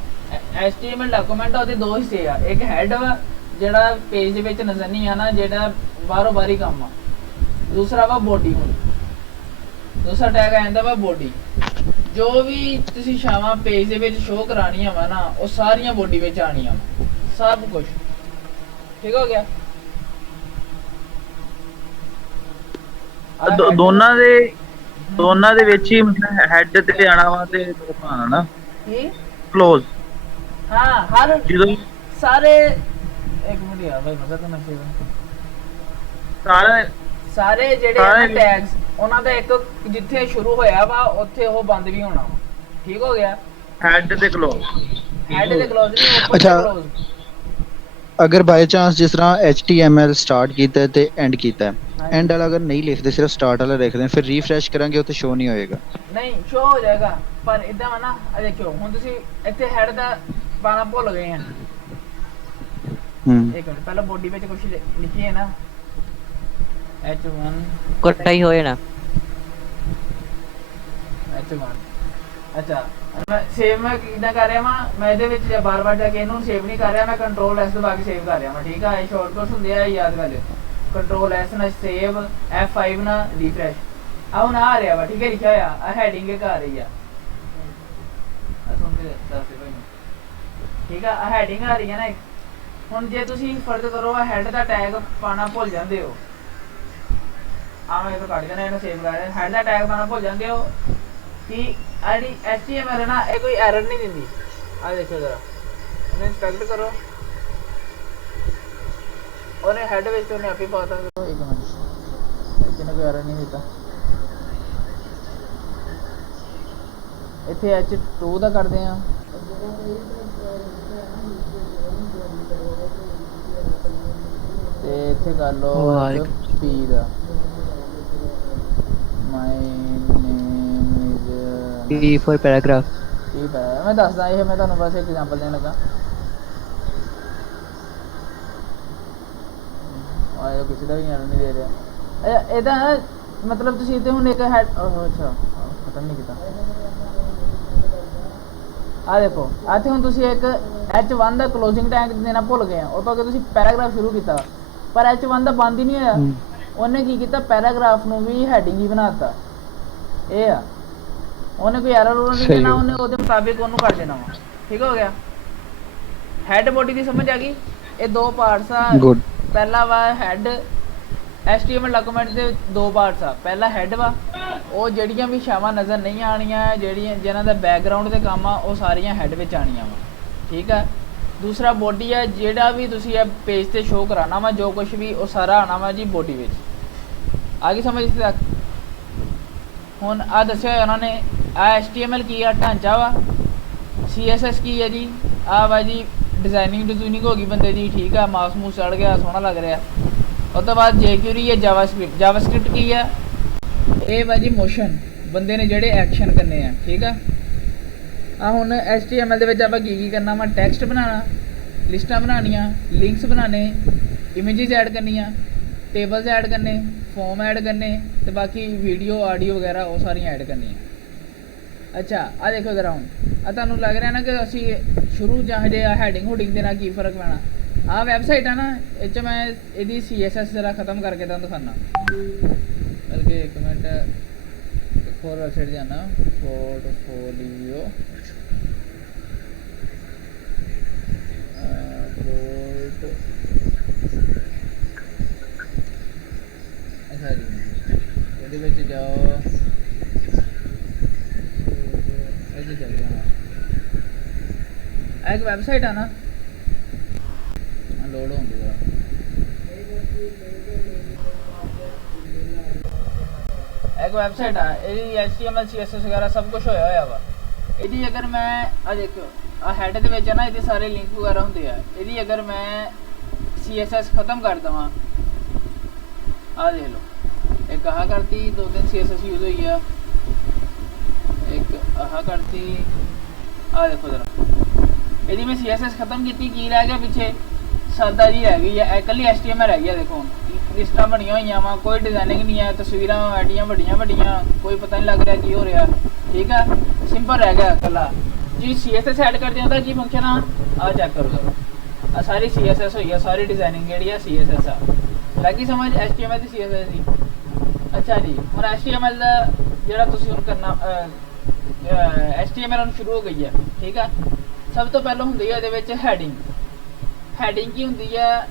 HTML ਡਾਕੂਮੈਂਟ ਉਹਦੇ ਦੋ ਹਿੱਸੇ ਆ ਇੱਕ ਹੈਡ ਵਾ ਜਿਹੜਾ ਪੇਜ ਦੇ ਵਿੱਚ ਨਜ਼ਰ ਨਹੀਂ ਆਣਾ ਜਿਹੜਾ ਬਾਹਰੋਂ ਬਾਹਰੀ ਕੰਮ ਆ ਦੂਸਰਾ ਵਾ ਬੋਡੀ ਹੁਣ ਦੂਸਰਾ ਟੈਗ ਆ ਜਾਂਦਾ ਵਾ ਬੋਡੀ ਜੋ ਵੀ ਤੁਸੀਂ ਸ਼ਾਵਾਂ ਪੇਜ ਦੇ ਵਿੱਚ ਸ਼ੋ ਕਰਾਣੀਆਂ ਵਾ ਨਾ ਉਹ ਸਾਰੀਆਂ ਬੋਡੀ ਵਿੱਚ ਆਣੀਆਂ ਸਭ ਕੁਝ ਠੀਕ ਹੋ ਗਿਆ ਦੋਨਾਂ ਦੇ ਵਿੱਚ ਹੀ ਮਤਲਬ ਹੈਡ ਤੇ ਆਣਾ ਵਾ ਤੇ ਪਾਣਾ ਨਾ ਕੀ ক্লোਜ਼ ਹਾਂ ਹਰ ਜਦੋਂ ਸਾਰੇ ਇੱਕ ਮਿੰਟ ਯਾਰ ਭਾਈ ਮਜ਼ਾ ਤਾਂ ਨਹੀਂ ਸਾਰੇ ਜਿਹੜੇ ਟੈਗਸ ਉਹਨਾਂ ਦਾ ਇੱਕ ਜਿੱਥੇ ਸ਼ੁਰੂ ਹੋਇਆ ਵਾ ਉੱਥੇ ਉਹ ਬੰਦ ਵੀ ਹੋਣਾ ਠੀਕ ਹੋ ਗਿਆ ਹੈਡ ਤੇ ক্লোਜ਼ ਨਹੀਂ अच्छा अगर बाय चांस जिस तरह HTML स्टार्ट कीता है ते एंड कीता है एंड वाला अगर नहीं लिखते सिर्फ स्टार्ट वाला लिख दें फिर रिफ्रेश करेंगे तो शो नहीं होएगा नहीं शो हो जाएगा पर इदा वा ना देखियो हुन तुसी ਇੱਥੇ ਹੈਡ ਦਾ ਪਾਣਾ ਭੁੱਲ ਗਏ ਆ ਇੱਕ ਮਿੰਟ ਪਹਿਲਾਂ ਬੋਡੀ ਵਿੱਚ ਕੁਝ ਲਿਖੀਏ ਨਾ h1 ਕੋਟਾ ਹੀ ਹੋਏ ਨਾ h1 ਅੱਛਾ ਮੈਂ ਸੇਵ ਮੈਂ ਕਿਦਾਂ ਕਰ ਰਿਹਾ ਵਾਂ ਮੈਂ ਇਹਦੇ ਵਿੱਚ ਜੇ ਬਾਰ-ਬਾਰ ਜਾ ਕੇ ਇਹਨੂੰ ਸੇਵ ਨਹੀਂ ਕਰ ਰਿਹਾ ਮੈਂ ਕੰਟਰੋਲ ਐਸ ਦਬਾ ਕੇ ਸੇਵ ਕਰ ਰਿਹਾ ਵਾਂ ਠੀਕ ਆ ਇਹ ਸ਼ਾਰਟਕਟਸ ਹੁੰਦੇ ਆ ਯਾਦ ਕਰ ਲਿਓ ਕੰਟਰੋਲ ਐਸ ਨਾਲ ਸੇਵ F5 ਨਾਲ ਰੀਫਰੈਸ਼ ਆ ਹੁਣ ਆ ਰਿਹਾ ਵਾ ਠੀਕ ਹੈ ਲਿਖਿਆ ਹੋਇਆ ਆ ਹੈਡਿੰਗ ਇੱਕ ਆ ਰਹੀ ਆ ਸੁਣ ਕੇ ਦੱਸ ਦੇ ਭਾਈ ਠੀਕ ਆ ਹੈਡਿੰਗ ਆ ਰਹੀ ਹੈ ਨਾ ਹੁਣ ਜੇ ਤੁਸੀਂ ਫਰਜ਼ ਕਰੋ ਆ ਹੈਡ ਦਾ ਟੈਗ ਪਾਣਾ ਭੁੱਲ ਜਾਂਦੇ ਹੋ ਆ ਮੈਂ ਇਹ ਕੱਢ ਦੇਣਾ ਇਹਨੂੰ ਸੇਵ ਕਰ ਰਿਹਾ ਹੈਡ ਦਾ ਟੈਗ ਪਾਣਾ ਭੁੱਲ ਜਾਂਦੇ ਹੋ ਕਿ ਆੜੀ HTML ਹੈ ਨਾ ਇਹ ਕੋਈ ਐਰਰ ਨਹੀਂ ਦਿੰਦੀ ਆ ਦੇਖੋ ਜਰਾ ਉਹਨੇ ਇੰਸਪੈਕਟ ਕਰੋ ਉਹਨੇ ਹੈਡ ਵਿੱਚ ਉਹਨੇ ਆਪੇ ਪਾਤਾ ਇੱਕ ਮਿੰਟ ਕਿੰਨਾ ਕੋਈ ਐਰਰ ਨਹੀਂ ਦਿੱਤਾ ਇੱਥੇ H2 ਦਾ ਕਰਦੇ ਆ ਤੇ ਇੱਥੇ ਕਰ ਲਓ P the my name is P for paragraph ਠੀਕ ਹੈ ਮੈਂ ਦੱਸਦਾ ਇਹ ਮੈਂ ਤੁਹਾਨੂੰ ਬਸ ਇੱਕ ਐਗਜ਼ਾਮਪਲ ਦੇਣ ਲੱਗਾ ਆਇਆ ਕਿਸੇ ਦਾ ਵੀ ਐਰਰ ਨਹੀਂ ਦੇ ਰਿਹਾ ਇਹਦਾ ਮਤਲਬ ਤੁਸੀਂ ਇੱਥੇ ਹੁਣ ਇੱਕ ਹੈਡ ਅੱਛਾ ਖਤਮ ਨਹੀਂ ਕੀਤਾ ਆ ਦੇਖੋ ਇੱਥੇ ਹੁਣ ਤੁਸੀਂ ਇੱਕ H1 ਦਾ ਕਲੋਜ਼ਿੰਗ ਟੈਗ ਦੇਣਾ ਭੁੱਲ ਗਏ ਆ ਉਹ ਤੋਂ ਅੱਗੇ ਤੁਸੀਂ ਪੈਰਾਗ੍ਰਾਫ ਸ਼ੁਰੂ ਕੀਤਾ ਪਰ H1 ਦਾ ਬੰਦ ਹੀ ਨਹੀਂ ਹੋਇਆ ਉਹਨੇ ਕੀ ਕੀਤਾ ਪੈਰਾਗ੍ਰਾਫ ਨੂੰ ਵੀ ਹੈਡਿੰਗ ਹੀ ਬਣਾਤਾ ਇਹ ਆ ਉਹਨੇ ਕੋਈ ਐਰਰ ਨਹੀਂ ਦੇਣਾ ਉਹਨੇ ਉਹਦੇ ਮੁਤਾਬਿਕ ਉਹਨੂੰ ਕਰ ਦੇਣਾ ਵਾ ਠੀਕ ਹੋ ਗਿਆ ਹੈਡ ਬੋਡੀ ਦੀ ਸਮਝ ਆ ਗਈ ਇਹ ਦੋ ਪਾਰਟਸ ਆ ਪਹਿਲਾ ਵਾ ਹੈਡ HTML ਡਾਕੂਮੈਂਟ ਦੇ ਦੋ ਪਾਰਟਸ ਆ ਪਹਿਲਾ ਹੈਡ ਵਾ ਉਹ ਜਿਹੜੀਆਂ ਵੀ ਸ਼ਾਵਾਂ ਨਜ਼ਰ ਨਹੀਂ ਆਣੀਆਂ ਜਿਹੜੀਆਂ ਜਿਨ੍ਹਾਂ ਦਾ ਬੈਕਗ੍ਰਾਉਂਡ ਤੇ ਕੰਮ ਆ ਉਹ ਸਾਰੀਆਂ ਹੈਡ ਵਿੱਚ ਆਣੀਆਂ ਵਾ ਠੀਕ ਆ ਦੂਸਰਾ ਬੋਡੀ ਆ ਜਿਹੜਾ ਵੀ ਤੁਸੀਂ ਇਹ ਪੇਜ ਤੇ ਸ਼ੋਅ ਕਰਾਣਾ ਵਾ ਜੋ ਕੁਝ ਵੀ ਉਹ ਸਾਰਾ ਆਣਾ ਵਾ ਜੀ ਬੋਡੀ ਵਿੱਚ ਆ ਗਈ ਸਮਝ ਇੱਥੇ ਤੱਕ ਹੁਣ ਆ ਦੱਸਿਆ ਉਹਨਾਂ ਨੇ ਆ HTML ਕੀ ਆ ਢਾਂਚਾ ਵਾ CSS ਕੀ ਹੈ ਜੀ ਆ ਵਾ ਜੀ ਡਿਜ਼ਾਈਨਿੰਗ ਹੋ ਗਈ ਬੰਦੇ ਦੀ ਠੀਕ ਆ ਮਾਊਸ ਮੂਸ ਚੜ ਗਿਆ ਸੋਹਣਾ ਲੱਗ ਰਿਹਾ ਉਸ ਤੋਂ ਬਾਅਦ jQuery ਹੈ ਜਾਵਾਸਕ੍ਰਿਪਟ ਕੀ ਆ ਇਹ ਵਾ ਜੀ ਮੋਸ਼ਨ ਬੰਦੇ ਨੇ ਜਿਹੜੇ ਐਕਸ਼ਨ ਕਰਨੇ ਆ ਠੀਕ ਆ ਆ ਹੁਣ HTML ਦੇ ਵਿੱਚ ਆਪਾਂ ਕੀ ਕਰਨਾ ਵਾ ਟੈਕਸਟ ਬਣਾਉਣਾ ਲਿਸਟਾਂ ਬਣਾਉਣੀਆਂ ਲਿੰਕਸ ਬਣਾਉਣੇ ਇਮੇजेस ਐਡ ਕਰਨੀਆਂ ਟੇਬਲਸ ਐਡ ਕਰਨੇ ਫਾਰਮ ਐਡ ਕਰਨੇ ਤੇ ਬਾਕੀ ਵੀਡੀਓ ਆਡੀਓ ਵਗੈਰਾ ਉਹ ਸਾਰੀਆਂ ਐਡ ਕਰਨੀਆਂ ਅੱਛਾ ਆ ਦੇਖੋ ਜਰਾ ਹੁਣ ਆ ਤੁਹਾਨੂੰ ਲੱਗ ਰਿਹਾ ਨਾ ਕਿ ਅਸੀਂ ਸ਼ੁਰੂ ਜਾਂ ਹਜੇ ਹੈਡਿੰਗ ਹੁਡਿੰਗ ਦੇ ਨਾਲ ਕੀ ਫਰਕ ਪੈਣਾ ਆ ਵੈਬਸਾਈਟ ਆ ਨਾ ਇਹ 'ਚ ਮੈਂ ਇਹਦੀ CSS ਜਰਾ ਖਤਮ ਕਰਕੇ ਤੁਹਾਨੂੰ ਦਿਖਾਉਣਾ ਬਲਕਿ ਇੱਕ ਮਿੰਟ ਇੱਕ ਹੋਰ ਵੈਬਸਾਈਟ ਜਾਣਾ ਪੋਰਟਫੋਲੀਓ ਅੱਛਾ ਜੀ ਇਹਦੇ ਵਿੱਚ ਜਾਓ ਇਹਦੇ ਚੱਲ ਜਾਣਾ ਇੱਕ ਵੈਬਸਾਈਟ ਆ ਨਾ ਲੋਡ ਹੁੰਦੀ ਜਰਾ ਇੱਕ ਵੈਬਸਾਈਟ ਆ ਇਹਦੀ HTML CSS ਵਗੈਰਾ ਸਭ ਕੁਝ ਹੋਇਆ ਵਾ ਇਹਦੀ ਅਗਰ ਮੈਂ ਆ ਦੇਖੋ ਆ ਹੈਡ ਦੇ ਵਿੱਚ ਨਾ ਇਹਦੇ ਸਾਰੇ ਲਿੰਕ ਵਗੈਰਾ ਹੁੰਦੇ ਆ ਇਹਦੀ ਅਗਰ ਮੈਂ CSS ਖਤਮ ਕਰ ਦਵਾਂ ਆ ਦੇਖ ਲਓ ਇੱਕ ਆਹ ਕਰਤੀ ਦੋ ਤਿੰਨ CSS ਯੂਜ਼ ਹੋਈ ਆ ਇੱਕ ਆਹ ਕਰਤੀ ਆ ਦੇਖੋ ਜਰਾ ਇਹਦੀ ਮੈਂ CSS ਖਤਮ ਕੀਤੀ ਕੀ ਰਹਿ ਗਿਆ ਪਿੱਛੇ ਸਾਦਾ ਜੀ ਰਹਿ ਗਈ ਆ ਇਕੱਲੀ HTML ਰਹਿ ਗਿਆ ਦੇਖੋ ਲਿਸਟਾਂ ਬਣੀਆਂ ਹੋਈਆਂ ਵਾ ਕੋਈ ਡਿਜ਼ਾਈਨਿੰਗ ਨਹੀਂ ਹੈ ਤਸਵੀਰਾਂ ਐਡੀਆਂ ਵੱਡੀਆਂ ਕੋਈ ਪਤਾ ਨਹੀਂ ਲੱਗ ਰਿਹਾ ਕੀ ਹੋ ਰਿਹਾ ਠੀਕ ਆ ਸਿੰਪਲ ਰਹਿ ਗਿਆ ਇਕੱਲਾ ਜੀ CSS ਐਡ ਕਰਦੇ ਹਾਂ ਉਹਦਾ ਕੀ ਫੰਕਸ਼ਨ ਆ ਚੈੱਕ ਕਰੋ ਆ ਸਾਰੀ CSS ਹੋਈ ਆ ਸਾਰੀ ਡਿਜ਼ਾਈਨਿੰਗ ਜਿਹੜੀ ਆ CSS ਆ ਲੱਗੀ ਸਮਝ HTML ਤੇ CSS ਦੀ ਅੱਛਾ ਜੀ ਹੁਣ HTML ਦਾ ਜਿਹੜਾ ਤੁਸੀਂ ਹੁਣ ਕਰਨਾ HTML ਹੁਣ ਸ਼ੁਰੂ ਹੋ ਗਈ ਹੈ ਠੀਕ ਆ ਸਭ ਤੋਂ ਪਹਿਲਾਂ ਹੁੰਦੀ ਹੈ ਇਹਦੇ ਵਿੱਚ ਹੈਡਿੰਗ ਕੀ ਹੁੰਦੀ ਹੈ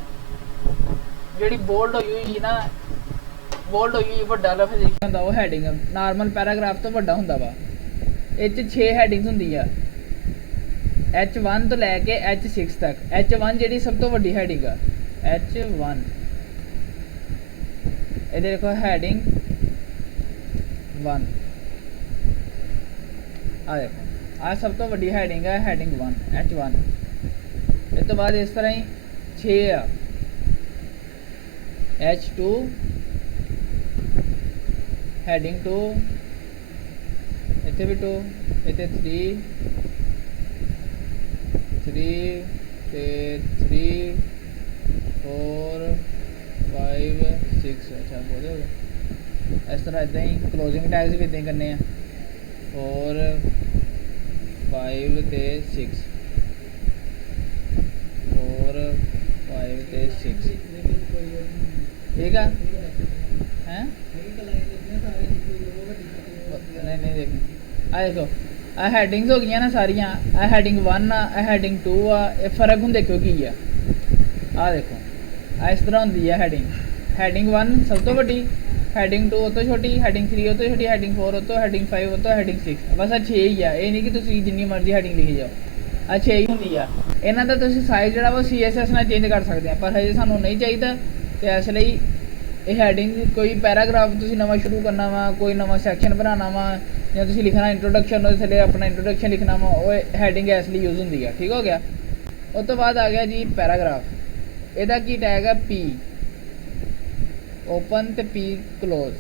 ਜਿਹੜੀ ਬੋਲਡ ਹੋਈ ਹੋਈ ਨਾ ਬੋਲਡ ਹੋਈ ਵੱਡਾ ਲਫ਼ਜ਼ ਲਿਖਿਆ ਹੁੰਦਾ ਉਹ ਹੈਡਿੰਗ ਨਾਰਮਲ ਪੈਰਾਗ੍ਰਾਫ ਤੋਂ ਵੱਡਾ ਹੁੰਦਾ ਵਾ ਇਹ 'ਚ 6 ਹੈਡਿੰਗਸ ਹੁੰਦੀ ਆ H1 ਤੋਂ ਲੈ ਕੇ H6 ਤੱਕ H1 ਜਿਹੜੀ ਸਭ ਤੋਂ ਵੱਡੀ ਹੈਡਿੰਗ ਆ H1 ਇਹਦੇ ਦੇਖੋ ਹੈਡਿੰਗ 1 ਆ ਦੇਖੋ ਆ ਸਭ ਤੋਂ ਵੱਡੀ ਹੈਡਿੰਗ ਹੈ ਹੈਡਿੰਗ 1 H1 ਇਸ ਤੋਂ ਬਾਅਦ ਇਸ ਤਰ੍ਹਾਂ ਹੀ 6 ਆ H2 ਹੈਡਿੰਗ 2 ਇੱਥੇ ਵੀ 2 ਇੱਥੇ 3 ਤੇ 3 4 5 6 ਅੱਛਾ ਹੋ ਜਾਏਗਾ ਇਸ ਤਰ੍ਹਾਂ ਇਦਾਂ ਹੀ ਕਲੋਜ਼ਿੰਗ ਟੈਗਸ ਵੀ ਇਦਾਂ ਹੀ ਕਰਨੇ ਆ 4 5 ਤੇ 6 4 5 ਤੇ 6 ठीक है हैं नहीं देख आ देखो आ हैडिंग्स हो गई ना सारिया आ हैडिंग 1 आ हैडिंग 2 आ ये फर्क हुन देखो की है आ देखो आ इस तरह होंदी है हैडिंग 1 सब तो बड़ी हैडिंग 2 तो छोटी हैडिंग 3 तो छोटी हैडिंग 4 तो हैडिंग 5 तो हैडिंग 6 बस 6 ही है ये नहीं कि तुसी जितनी मर्जी हैडिंग लिखी जाओ ਅੱਛਾ ਇਹੀ ਹੁੰਦੀ ਆ। ਇਹਨਾਂ ਦਾ ਤੁਸੀਂ ਸਾਈਜ਼ ਜਿਹੜਾ ਵਾ CSS ਨਾਲ ਚੇਂਜ ਕਰ ਸਕਦੇ ਆ, ਪਰ ਹਜੇ ਸਾਨੂੰ ਨਹੀਂ ਚਾਹੀਦਾ ਤੇ ਇਸ ਲਈ ਇਹ ਹੈਡਿੰਗ ਕੋਈ ਪੈਰਾਗ੍ਰਾਫ ਤੁਸੀਂ ਨਵਾਂ ਸ਼ੁਰੂ ਕਰਨਾ ਵਾ, ਕੋਈ ਨਵਾਂ ਸੈਕਸ਼ਨ ਬਣਾਉਣਾ ਵਾ, ਜਾਂ ਤੁਸੀਂ ਲਿਖਣਾ ਇੰਟਰੋਡਕਸ਼ਨ, ਉਹਦੇ ਥੱਲੇ ਆਪਣਾ ਇੰਟਰੋਡਕਸ਼ਨ ਲਿਖਣਾ ਵਾ, ਉਹ ਹੈਡਿੰਗ ਇਸ ਲਈ ਯੂਜ਼ ਹੁੰਦੀ ਆ। ਠੀਕ ਹੋ ਗਿਆ। ਉਸ ਤੋਂ ਬਾਅਦ ਆ ਗਿਆ ਜੀ ਪੈਰਾਗ੍ਰਾਫ। ਇਹਦਾ ਕੀ ਟੈਗ ਹੈ P ਓਪਨ ਤੇ P ਕਲੋਜ਼।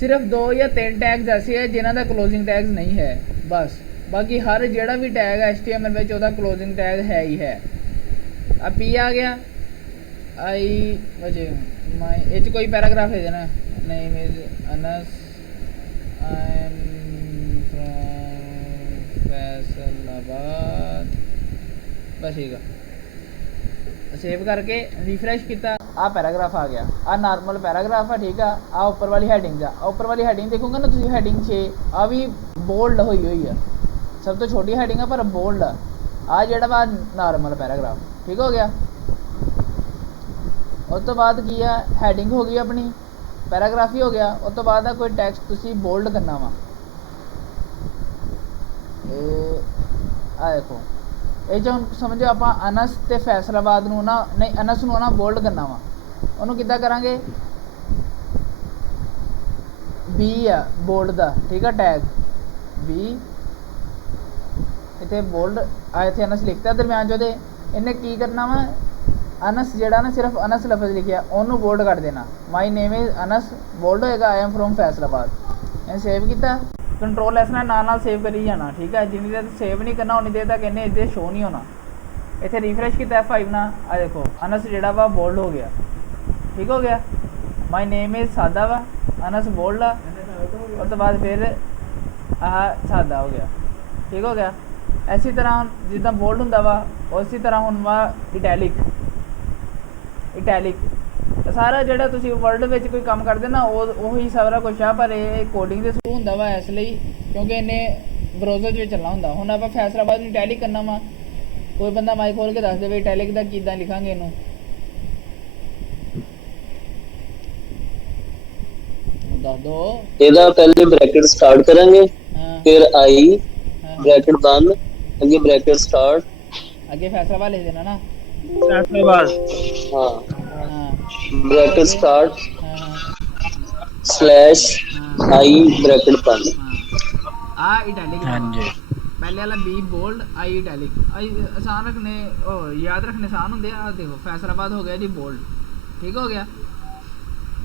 ਸਿਰਫ 2 ਜਾਂ 3 ਟੈਗਸ ਐਸੇ ਹੈ ਜਿਨ੍ਹਾਂ ਦਾ ਕਲੋਜ਼ਿੰਗ ਟੈਗਸ ਨਹੀਂ ਹੈ ਬਸ, ਬਾਕੀ ਹਰ ਜਿਹੜਾ ਵੀ ਟੈਗ ਹੈ HTML ਵਿੱਚ ਉਹਦਾ ਕਲੋਜ਼ਿੰਗ ਟੈਗ ਹੈ ਹੀ ਹੈ। ਆ P ਆ ਗਿਆ। ਆਈ ਵਜੇ ਮਾਈ ਇਹ 'ਚ ਕੋਈ ਪੈਰਾਗ੍ਰਾਫ ਹੈ ਨਾ, name is Anas, I am from Faisalabad, ਬਸ ਠੀਕ ਆ। ਸੇਵ ਕਰਕੇ ਰਿਫਰੈਸ਼ ਕੀਤਾ, ਆ ਪੈਰਾਗ੍ਰਾਫ ਆ ਗਿਆ। ਆ ਨਾਰਮਲ ਪੈਰਾਗ੍ਰਾਫ ਆ। ਠੀਕ ਆ। ਆ ਉੱਪਰ ਵਾਲੀ ਹੈਡਿੰਗ ਆ। ਉੱਪਰ ਵਾਲੀ ਹੈਡਿੰਗ ਦੇਖੋਗੇ ਨਾ ਤੁਸੀਂ, ਹੈਡਿੰਗ 6 ਆ ਵੀ ਬੋਲਡ ਹੋਈ ਆ, ਸਭ ਤੋਂ ਛੋਟੀ ਹੈਡਿੰਗ ਆ ਪਰ ਬੋਲਡ ਆ। ਆ ਜਿਹੜਾ ਵਾ ਨਾਰਮਲ ਪੈਰਾਗ੍ਰਾਫ। ਠੀਕ ਹੋ ਗਿਆ। ਉਸ ਤੋਂ ਬਾਅਦ ਕੀ ਆ, ਹੈਡਿੰਗ ਹੋ ਗਈ ਆਪਣੀ, ਪੈਰਾਗ੍ਰਾਫ ਹੀ ਹੋ ਗਿਆ। ਉਸ ਤੋਂ ਬਾਅਦ ਆ ਕੋਈ ਟੈਕਸਟ ਤੁਸੀਂ ਬੋਲਡ ਕਰਨਾ ਵਾ। ਆ ਦੇਖੋ, ਇਹ 'ਚ ਸਮਝੋ ਆਪਾਂ ਅਨਸ ਤੇ ਫੈਸਲਾਬਾਦ ਨੂੰ ਨਾ, ਨਹੀਂ ਅਨਸ ਨੂੰ ਨਾ ਬੋਲਡ ਕਰਨਾ ਵਾ। ਉਹਨੂੰ ਕਿੱਦਾਂ ਕਰਾਂਗੇ, B ਆ ਬੋਲਡ ਦਾ। ਠੀਕ ਆ, ਟੈਗ B ਇੱਥੇ ਬੋਲਡ ਆ, ਇੱਥੇ ਅਨਸ ਲਿਖਤਾ ਦਰਮਿਆਨ 'ਚ ਉਹਦੇ। ਇਹਨੇ ਕੀ ਕਰਨਾ ਵਾ, ਅਨਸ ਜਿਹੜਾ ਨਾ ਸਿਰਫ ਅਨਸ ਲਫ਼ਜ਼ ਲਿਖਿਆ ਉਹਨੂੰ ਬੋਲਡ ਕਰ ਦੇਣਾ। ਮਾਈ ਨੇਮ ਇਜ਼ ਅਨਸ ਬੋਲਡ ਹੋਏਗਾ, ਆਈ ਐਮ ਫਰੋਮ ਫੈਸਲਾਬਾਦ। ਇਹਨੇ ਸੇਵ ਕੀਤਾ, ਕੰਟਰੋਲ ਐਸ ਨਾਲ ਸੇਵ ਕਰੀ ਜਾਣਾ। ਠੀਕ ਹੈ। ਜਿੰਨੀ ਦੇਰ ਸੇਵ ਨਹੀਂ ਕਰਨਾ ਉਨੀ ਦੇਰ ਤੱਕ ਇਹਨੇ ਇੱਥੇ ਸ਼ੋ ਨਹੀਂ ਹੋਣਾ। ਇੱਥੇ ਰਿਫਰੈਸ਼ ਕੀਤਾ F5 ਨਾਲ, ਆ ਦੇਖੋ ਅਨਸ ਜਿਹੜਾ ਵਾ ਬੋਲਡ ਹੋ ਗਿਆ। ਠੀਕ ਹੋ ਗਿਆ। ਮਾਈ ਨੇਮ ਇਜ਼ ਸਾਦਾ ਵਾ, ਅਨਸ ਬੋਲਡ ਆ। ਉਸ ਤੋਂ ਬਾਅਦ ਫਿਰ ਆਹ ਸਾਦਾ ਹੋ ਗਿਆ। ਠੀਕ ਹੋ ਗਿਆ। ਇਸੇ ਤਰ੍ਹਾਂ ਜਿੱਦਾਂ ਬੋਲਡ ਹੁੰਦਾ ਵਾ ਉਸੇ ਤਰ੍ਹਾਂ ਹੁਣ ਵਾ ਇਟੈਲਿਕ। ਸਾਰਾ ਜਿਹੜਾ ਤੁਸੀਂ ਵਰਲਡ ਵਿੱਚ ਕੋਈ ਕੰਮ ਕਰਦੇ ਨਾ ਉਹੀ ਸਾਰਾ ਕੁਛ ਆ, ਪਰ ਇਹ ਕੋਡਿੰਗ ਦੇ ਥਰੂ ਹੁੰਦਾ ਵਾ ਇਸ ਲਈ ਕਿਉਂਕਿ ਇਹਨੇ ਬਰਾਊਜ਼ਰ ਵਿੱਚ ਚੱਲਣਾ ਹੁੰਦਾ। ਹੁਣ ਆਪਾਂ ਫੈਸਲਾਬਾਦ ਨੂੰ ਇਟੈਲਿਕ ਕਰਨਾ ਵਾ, ਕੋਈ ਬੰਦਾ ਮਾਈਕ ਖੋਲ ਕੇ ਦੱਸ ਦੇਵੇ ਇਟੈਲਿਕ ਦਾ ਕਿੱਦਾਂ ਲਿਖਾਂਗੇ ਇਹਨੂੰ। ਦੱਸ ਦੋ। ਇਹਦਾ ਪਹਿਲੇ ਬ੍ਰੈਕਟ ਸਟਾਰਟ ਕਰਾਂਗੇ, ਫਿਰ ਆਈ ਬ੍ਰੈਕਟ ਬੰਦ, ਅੱਗੇ ਬ੍ਰੈਕਟ ਸਟਾਰਟ, ਅੱਗੇ ਫੈਸਲਾਬਾਦ ਲਿਖ ਦੇਣਾ ਨਾ, ਫੈਸਲਾਬਾਦ। ਹਾਂ, bracket start slash I bracket बंद। आ इटैलिक। हाँ जी। पहले वाला बी बोल्ड, आई इटैलिक। आसान रखने याद रखने आसान होंगे। आ देखो फैसलाबाद हो गया जी बोल्ड। ठीक हो गया।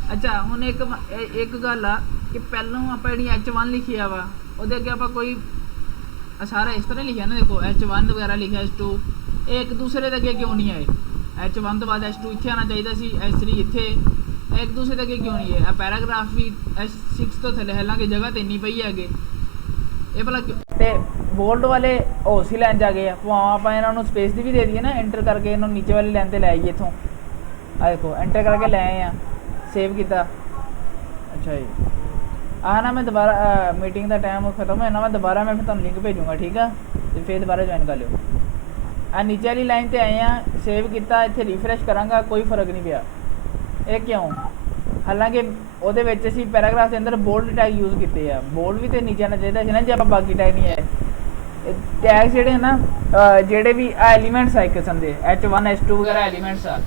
अच्छा हुण एक गल आ कि पहलों आपां जिहड़ी H1 लिखी आ वा ओहदे अगे आपां कोई सारा इस तरह लिखिया ना, देखो H1 वगैरह लिखिया, H2 एक दूसरे दे अगे क्यों नहीं आए। H1 तो बाद H2 इत्थे आना चाहिए सी, H3 इत्थे, एक दूसरे दे अगे क्यों नहीं है। पैराग्राफ भी H6 तो थले, हालांकि जगह तो इन्नी पई है अगे, ये भला ते बोल्ड वाले उसी लाइन जा गए भावें आपां इन्हां नूं स्पेस दी भी दे दईए ना, एंटर करके इन्हों नीचे वाली लाइन ते लै आईए इत्थों। आ देखो एंटर करके लै आए आ, सेव किया। अच्छा जी, ना मैं दोबारा मीटिंग का टाइम खत्म होया ना, मैं दोबारा मैं फिर तुहानूं लिंक भेजूँगा। ठीक है, तो फिर दोबारा ज्वाइन कर लियो। आ नीचे वाली लाइन ते आए हैं, सेव किया, इत्थे रिफ्रैश करांगा, कोई फर्क नहीं पिया। ये क्यों, हालांकि ਉਹਦੇ ਵਿੱਚ ਅਸੀਂ ਪੈਰਾਗ੍ਰਾਫ ਦੇ ਅੰਦਰ ਬੋਲਡ ਟੈਗ ਯੂਜ਼ ਕੀਤੇ ਆ। ਬੋਲਡ ਵੀ ਤੇ ਨੀਚੇ ਆਉਣਾ ਚਾਹੀਦਾ ਸੀ ਨਾ, ਜੇ ਆਪਾਂ ਬਾਕੀ ਟੈਗ ਨਹੀਂ ਆਏ। ਟੈਗ ਜਿਹੜੇ ਨਾ ਜਿਹੜੇ ਵੀ ਆ ਐਲੀਮੈਂਟਸ ਆ ਇੱਕ ਕਿਸਮ ਦੇ H1 H2 ਵਗੈਰਾ ਐਲੀਮੈਂਟਸ ਆ,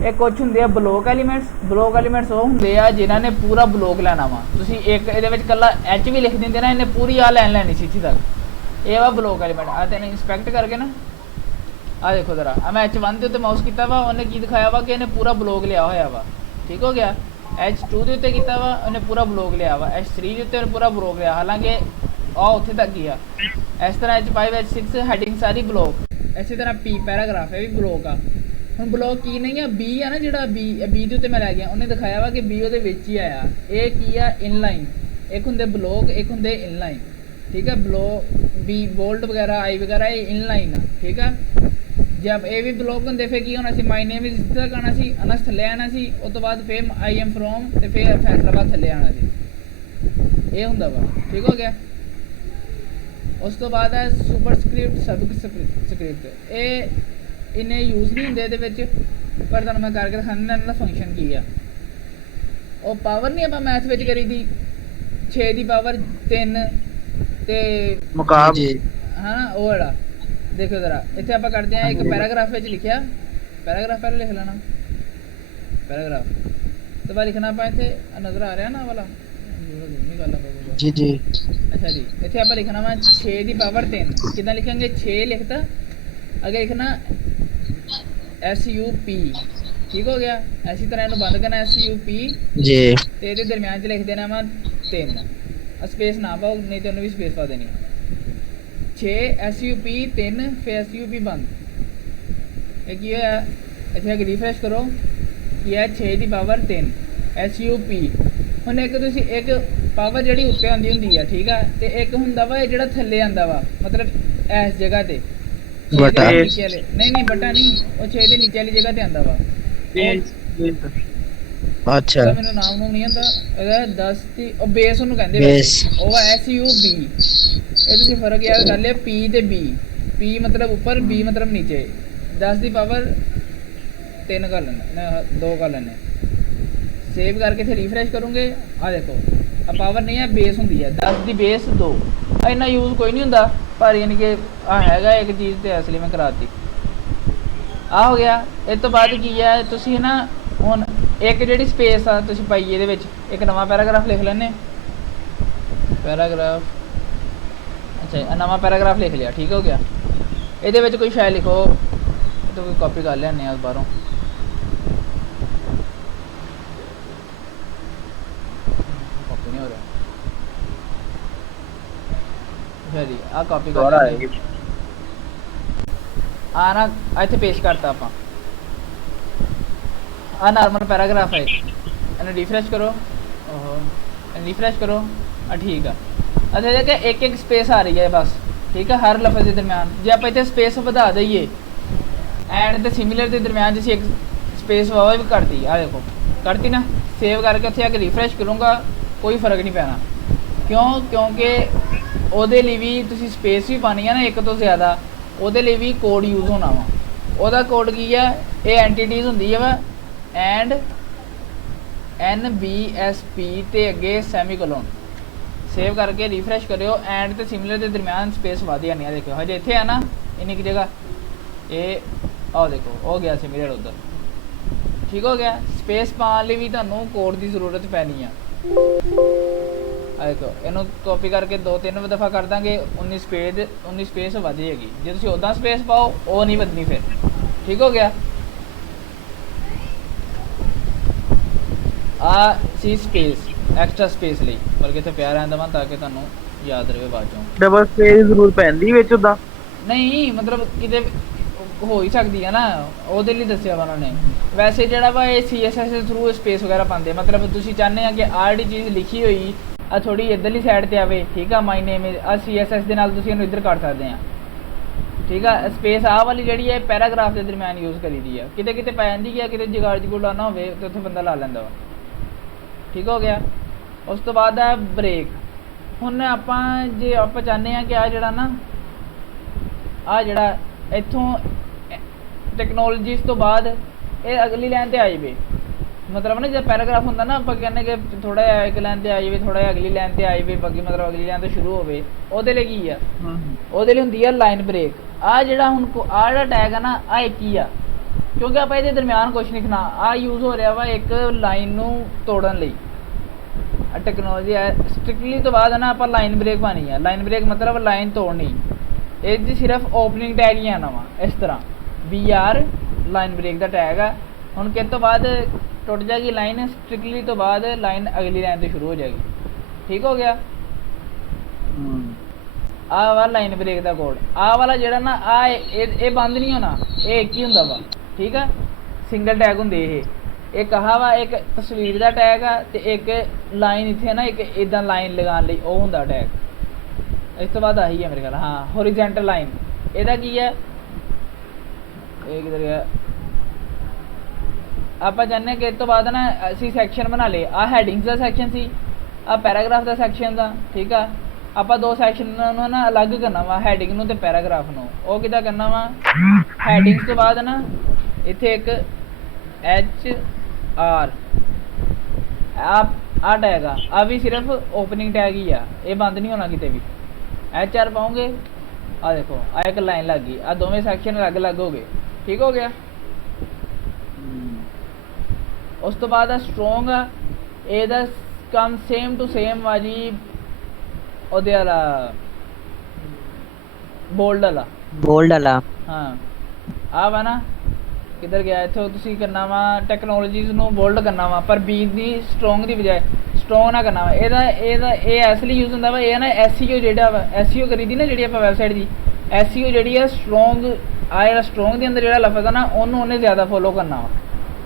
ਇਹ ਕੁਛ ਹੁੰਦੇ ਆ ਬਲੋਕ ਐਲੀਮੈਂਟਸ। ਬਲੋਕ ਐਲੀਮੈਂਟਸ ਉਹ ਹੁੰਦੇ ਆ ਜਿਨ੍ਹਾਂ ਨੇ ਪੂਰਾ ਬਲੋਕ ਲੈਣਾ ਵਾ। ਤੁਸੀਂ ਇੱਕ ਇਹਦੇ ਵਿੱਚ ਇਕੱਲਾ H ਵੀ ਲਿਖ ਦਿੰਦੇ ਨਾ, ਇਹਨੇ ਪੂਰੀ ਆ ਲਾਈਨ ਲੈਣੀ ਸੀ ਇੱਥੇ ਤੱਕ। ਇਹ ਵਾ ਬਲੋਕ ਐਲੀਮੈਂਟ। ਆ ਤੈਨੂੰ ਇੰਸਪੈਕਟ ਕਰਕੇ ਨਾ ਆ ਦੇਖੋ ਜ਼ਰਾ, ਆ ਮੈਂ H1 ਦੇ ਉੱਤੇ ਮਾਊਸ ਕੀਤਾ ਵਾ, ਉਹਨੇ ਕੀ ਦਿਖਾਇਆ ਵਾ ਕਿ ਇਹਨੇ ਪੂਰਾ ਬਲੋਕ ਲਿਆ ਹੋਇਆ ਵਾ। ਠੀਕ ਹੋ ਗਿਆ। H2 ਦੇ ਉੱਤੇ ਕੀਤਾ ਵਾ, ਉਹਨੇ ਪੂਰਾ ਬਲੋਕ ਲਿਆ ਵਾ। H3 ਦੇ ਉੱਤੇ ਉਹਨੇ ਪੂਰਾ ਬਲੋਕ ਲਿਆ, ਹਾਲਾਂਕਿ ਆ ਉੱਥੇ ਤੱਕ ਹੀ ਆ। ਇਸ ਤਰ੍ਹਾਂ H5 H6 ਹੈਡਿੰਗ ਸਾਰੀ ਬਲੋਕ। ਇਸੇ ਤਰ੍ਹਾਂ P ਪੈਰਾਗ੍ਰਾਫ, ਇਹ ਵੀ ਬਲੋਕ ਆ। ਹੁਣ ਬਲੋਕ ਕੀ ਨਹੀਂ ਆ, B ਆ ਨਾ, ਜਿਹੜਾ B ਦੇ ਉੱਤੇ ਮੈਂ ਲੈ ਗਿਆ, ਉਹਨੇ ਦਿਖਾਇਆ ਵਾ ਕਿ B ਉਹਦੇ ਵਿੱਚ ਹੀ ਆਇਆ। ਇਹ ਕੀ ਆ, ਇਨਲਾਈਨ। ਇੱਕ ਹੁੰਦੇ ਬਲੋਕ, ਇੱਕ ਹੁੰਦੇ ਇਨਲਾਈਨ। ठीक है, B बोल्ट वगैरह आई वगैरह ये इनलाइन आ। ठीक है, जब ये भी ब्लॉक होंगे फिर की होना सी, माई नेम इज इस तक आना सी, अनस थले आना सी, उस तो बाद फिर आई एम फ्रॉम ते फिर फैसलाबाद थले आना सी। ये होंदा वा। ठीक हो गया। उस तो बाद है सुपरस्क्रिप्ट, सब स्क्रिप्ट। ये इन्हें यूज़ नहीं होंगे ये, पर तुहानूं मैं करके दिखाना इन्हां दा फंक्शन की आ। वो पावर नहीं आपां मैथ विच करी दी 6 दी पावर 3 ते हाँ वो वाला देखो जरा इतने आप करते हैं एक पैराग्राफ में लिखा पैराग्राफ पहले लिख लेना पैराग्राफ तो बाद लिखना आप इतने नज़र आ रहा ना वाला जी जी अच्छा जी इतने आप लिखना वा 6 की पावर 3 कितना लिखेंगे 6 लिखता अगर लिखना SUP ठीक हो गया इसी तरह इन्हें बंद करना SUP जी तो ये दरम्यान च लिख देना वा 3 स्पेस ना पाओ नहीं तो उन्हें भी स्पेस पा देनी 6 SUP 3 फिर SUP बंद एक ये इतने अगर रिफ्रेश करो ये 6 की पावर 3 SUP ਹੁਣ ਇੱਕ ਤੁਸੀਂ ਇੱਕ ਪਾਵਰ ਜਿਹੜੀ ਉੱਤੇ ਆਉਂਦੀ ਹੁੰਦੀ ਆ ਠੀਕ ਆ ਤੇ ਇੱਕ ਹੁੰਦਾ ਵਾ ਜਿਹੜਾ ਥੱਲੇ ਆਂਦਾ ਵਾ ਮਤਲਬ ਇਸ ਜਗ੍ਹਾ ਤੇ ਬਟਾ ਨਹੀਂ ਬਟਾ ਨਹੀਂ ਉਹ 6 ਦੇ ਨੀਚੇ ਵਾਲੀ ਜਗ੍ਹਾ ਤੇ ਆਂਦਾ ਵਾ ਅੱਛਾ ਮੈਨੂੰ ਨਾਮ ਨੂੰ ਨਹੀਂ ਆਂਦਾ ਇਹਦਾ 10 ਦੀ ਉਹ ਬੇਸ ਉਹਨੂੰ ਕਹਿੰਦੇ ਬੇਸ ਉਹ SUB ਇਹ ਤੁਸੀਂ ਫਰਕ ਯਾਦ ਕਰ ਲਿਆ P ਤੇ B P ਮਤਲਬ ਉੱਪਰ B ਮਤਲਬ ਨੀਚੇ 10 ਦੀ ਪਾਵਰ 3 ਕਰ ਲੈਣਾ 2 ਕਰ ਲੈਣੇ सेव करके थे रिफ्रेश करूँगे आ देखो अब पावर नहीं है बेस होंगी है 10 की बेस 2 इन्ना यूज़ कोई नहीं होंगे पर यानी कि हैगा एक चीज़ तो इसलिए मैं कराती आ हो गया इस तो बाद की है तुसी ना हुन एक जी स्पेस आ तुसी पाई ये एक नवा पैराग्राफ लिख लेने पैराग्राफ अच्छा नवा पैराग्राफ लिख लिया ठीक हो गया ये कोई शायद लिखो तो कोई कॉपी कर लेने बाहरों जी आ कॉपी कर ना इतने पेश करता आप नॉर्मल पैराग्राफ है इन्हें रिफ्रेश करो रिफ्रेश करो ठीक है अच्छा देखिए एक स्पेस आ रही है बस ठीक है हर लफ्ज़ के दरम्यान जो आप इतने स्पेस बढ़ा दईए एंड तो सिमिलर के दरम्यान जिस एक स्पेस वावा भी कर दी आ देखो करती ना सेव करके उत्थे आके रिफ्रेश करूँगा कोई फर्क नहीं पैना क्यों क्योंकि ਉਹਦੇ ਲਈ ਵੀ ਤੁਸੀਂ ਸਪੇਸ ਵੀ ਪਾਣੀ ਹੈ ਨਾ ਇੱਕ ਤੋਂ ਜ਼ਿਆਦਾ ਉਹਦੇ ਲਈ ਵੀ ਕੋਡ ਯੂਜ਼ ਹੋਣਾ ਵਾ ਉਹਦਾ ਕੋਡ ਕੀ ਹੈ ਇਹ ਐਂਟੀਟੀਜ਼ ਹੁੰਦੀ ਹੈ ਵਾ ਐਂਡ NBSP ਤੇ ਅੱਗੇ ਸੈਮੀਕੋਲਨ ਸੇਵ ਕਰਕੇ ਰਿਫਰੈਸ਼ ਕਰਿਓ ਐਂਡ ਤੇ ਸਿਮਿਲਰ ਦੇ ਦਰਮਿਆਨ ਸਪੇਸ ਵਧ ਜਾਣੀ ਆ ਦੇਖੋ ਹਜੇ ਇੱਥੇ ਆ ਨਾ ਇੰਨੀ ਕੀ ਜਗ੍ਹਾ ਇਹ ਆਹ ਦੇਖੋ ਹੋ ਗਿਆ ਸਿਮਿਲਰ ਉਧਰ ਠੀਕ ਹੋ ਗਿਆ ਸਪੇਸ ਪਾਉਣ ਲਈ ਵੀ ਤੁਹਾਨੂੰ ਕੋਡ ਦੀ ਜ਼ਰੂਰਤ ਪੈਣੀ ਆ देखो इनू कॉपी करके 2-3 दफ़ा कर देंगे 19 स्पेस वध जाएगी जो तुम उदा स्पेस पाओ वो नहीं बदनी फिर ठीक हो गया आ सी स्पेस एक्स्ट्रा स्पेस ਲਈ बल्कि इतने प्यार आंदा वा ताकि ਤੁਹਾਨੂੰ याद रहे बाद चों डबल स्पेस जरूर पैंदी विच उदा नहीं मतलब किते हो ही सकती है ना ਉਹਦੇ ਲਈ ਦੱਸਿਆ ਵਾ ਉਹਨਾਂ ਨੇ ਵੈਸੇ ਜਿਹੜਾ ਵਾ ਇਹ CSS ਦੇ ਥਰੂ ਸਪੇਸ ਵਗੈਰਾ ਪਾਉਂਦੇ ਮਤਲਬ ਤੁਸੀਂ ਚਾਹੁੰਦੇ ਆ ਕਿ ਆਹ ਜਿਹੜੀ ਚੀਜ਼ ਲਿਖੀ ਹੋਈ ਆ ਥੋੜੀ ਇਧਰਲੀ ਸਾਈਡ ਤੇ ਆਵੇ ਠੀਕ ਆ ਮਾਈ ਨੇਮ ਆ CSS ਦੇ ਨਾਲ ਤੁਸੀਂ ਇਹਨੂੰ ਇੱਧਰ ਕੱਢ ਸਕਦੇ ਆ ਠੀਕ ਆ ਸਪੇਸ ਆ ਵਾਲੀ ਜਿਹੜੀ ਹੈ ਪੈਰਾਗ੍ਰਾਫ ਦੇ ਦਰਮਿਆਨ ਯੂਜ਼ ਕਰੀਦੀ ਆ ਕਿਤੇ ਕਿਤੇ ਪੈ ਜਾਂਦੀ ਆ ਕਿਤੇ ਜਗਾੜ ਜਗੂੜ ਲਾਣਾ ਹੋਵੇ ਤੇ ਉੱਥੇ ਬੰਦਾ ਲਾ ਲੈਂਦਾ ਵਾ ਠੀਕ ਹੋ ਗਿਆ ਉਸ ਤੋਂ ਬਾਅਦ ਆ ਬ੍ਰੇਕ ਹੁਣ ਆਪਾਂ ਜੇ ਆਪਾਂ ਚਾਹੁੰਦੇ ਆ ਕਿ ਆ ਜਿਹੜਾ ਨਾ ਆ ਜਿਹੜਾ ਇੱਥੋਂ ਟੈਕਨੋਲੋਜੀਜ਼ ਤੋਂ ਬਾਅਦ ਇਹ ਅਗਲੀ ਲਾਈਨ ਤੇ ਆ ਜਾਵੇ मतलब ना जब पैराग्राफ होंगे ना आप कहने के थोड़ा एक लाइन ते आ जाए थोड़ा अगली लाइन ते आ जाए बाकी मतलब अगली लाइन तो शुरू होवे ओदे लिए की है ओदे लिए हुंदी है लाइन ब्रेक आ जेड़ा हुन आ जेड़ा टैग है ना आ एक ही आ क्योंकि आप इहदे दरमियान कुछ नहीं लिखना आ यूज़ हो रहा वा एक लाइन नूं तोड़न लई टेक्नोलॉजी है स्ट्रिक्टली तो बाद है ना आप लाइन ब्रेक पानी है लाइन ब्रेक मतलब लाइन तोड़नी ये सिर्फ ओपनिंग टैग ही आना वा इस तरह BR लाइन ब्रेक का टैग है हुन किस तो बाद टुट जाएगी लाइन स्ट्रिक्टली तो बाद लाइन अगली लाइन तो शुरू हो जाएगी ठीक हो गया आ वाला लाइन ब्रेक का कोड आ वाला जेड़ा ना आ ये बंद नहीं होना ये एक ही होंदा वा ठीक है सिंगल टैग होंदे ये एक आह वा एक तस्वीर का टैग है तो एक लाइन इत्थे ना एक इदां लाइन लगाने लई ओह हुंदा टैग इस तो बाद आही है मेरे ख्याल हाँ हॉरिजॉन्टल लाइन ਇਹਦਾ ਕੀ है ਇਹ किधर गया ਆਪਾਂ ਜਾਣਦੇ ਕਿ ਇਸ ਤੋਂ ਬਾਅਦ ਨਾ ਅਸੀਂ ਸੈਕਸ਼ਨ ਬਣਾ ਲਏ ਆ ਹੈਡਿੰਗਸ ਦਾ ਸੈਕਸ਼ਨ ਸੀ ਆ ਪੈਰਾਗ੍ਰਾਫ ਦਾ ਸੈਕਸ਼ਨ ਦਾ ਠੀਕ ਆ ਆਪਾਂ ਦੋ ਸੈਕਸ਼ਨ ਨੂੰ ਨਾ ਅਲੱਗ ਕਰਨਾ ਵਾ ਹੈਡਿੰਗ ਨੂੰ ਤੇ ਪੈਰਾਗ੍ਰਾਫ ਨੂੰ ਉਹ ਕਿੱਦਾਂ ਕਰਨਾ ਵਾ ਹੈਡਿੰਗਸ ਤੋਂ ਬਾਅਦ ਨਾ ਇੱਥੇ ਇੱਕ HR ਆ ਟੈਗ ਆ ਵੀ ਸਿਰਫ ਓਪਨਿੰਗ ਟੈਗ ਹੀ ਆ ਇਹ ਬੰਦ ਨਹੀਂ ਹੋਣਾ ਕਿਤੇ ਵੀ HR ਪਾਉਂਗੇ ਆ ਦੇਖੋ ਆ ਇੱਕ ਲਾਈਨ ਲੱਗ ਗਈ, ਆ ਦੋਵੇਂ ਸੈਕਸ਼ਨ ਅਲੱਗ-ਅਲੱਗ ਹੋ ਗਏ, ਠੀਕ ਹੋ ਗਿਆ। ਉਸ ਤੋਂ ਬਾਅਦ ਆ ਸਟਰੋਂਗ ਆ, ਇਹਦਾ ਕੰਮ ਸੇਮ ਟੂ ਸੇਮ ਆ ਜੀ ਉਹਦੇ ਵਾਲਾ ਬੋਲਡ ਵਾਲਾ। ਹਾਂ ਆ ਵਾ ਨਾ, ਕਿੱਧਰ ਗਿਆ ਇੱਥੋਂ ਤੁਸੀਂ ਕਰਨਾ ਵਾ ਟੈਕਨੋਲੋਜੀਜ਼ ਨੂੰ ਬੋਲਡ ਕਰਨਾ ਵਾ, ਪਰ ਬੀ ਦੀ ਸਟਰੋਂਗ ਦੀ ਬਜਾਏ ਸਟਰੋਂਗ ਨਾ ਕਰਨਾ ਵਾ। ਇਹਦਾ ਇਹ ਇਸ ਲਈ ਯੂਜ਼ ਹੁੰਦਾ ਵਾ, ਇਹ ਨਾ SEO ਜਿਹੜਾ ਵਾ SEO ਕਰੀ ਦੀ ਨਾ ਜਿਹੜੀ ਆਪਾਂ ਵੈਬਸਾਈਟ ਦੀ SEO ਜਿਹੜੀ ਆ ਸਟਰੋਂਗ, ਆ ਜਿਹੜਾ ਸਟਰੋਂਗ ਦੇ ਅੰਦਰ ਜਿਹੜਾ ਲਫ਼ਜ਼ ਆ ਨਾ ਉਹਨੂੰ ਉਹਨੇ ਜ਼ਿਆਦਾ ਫੋਲੋ ਕਰਨਾ ਵਾ,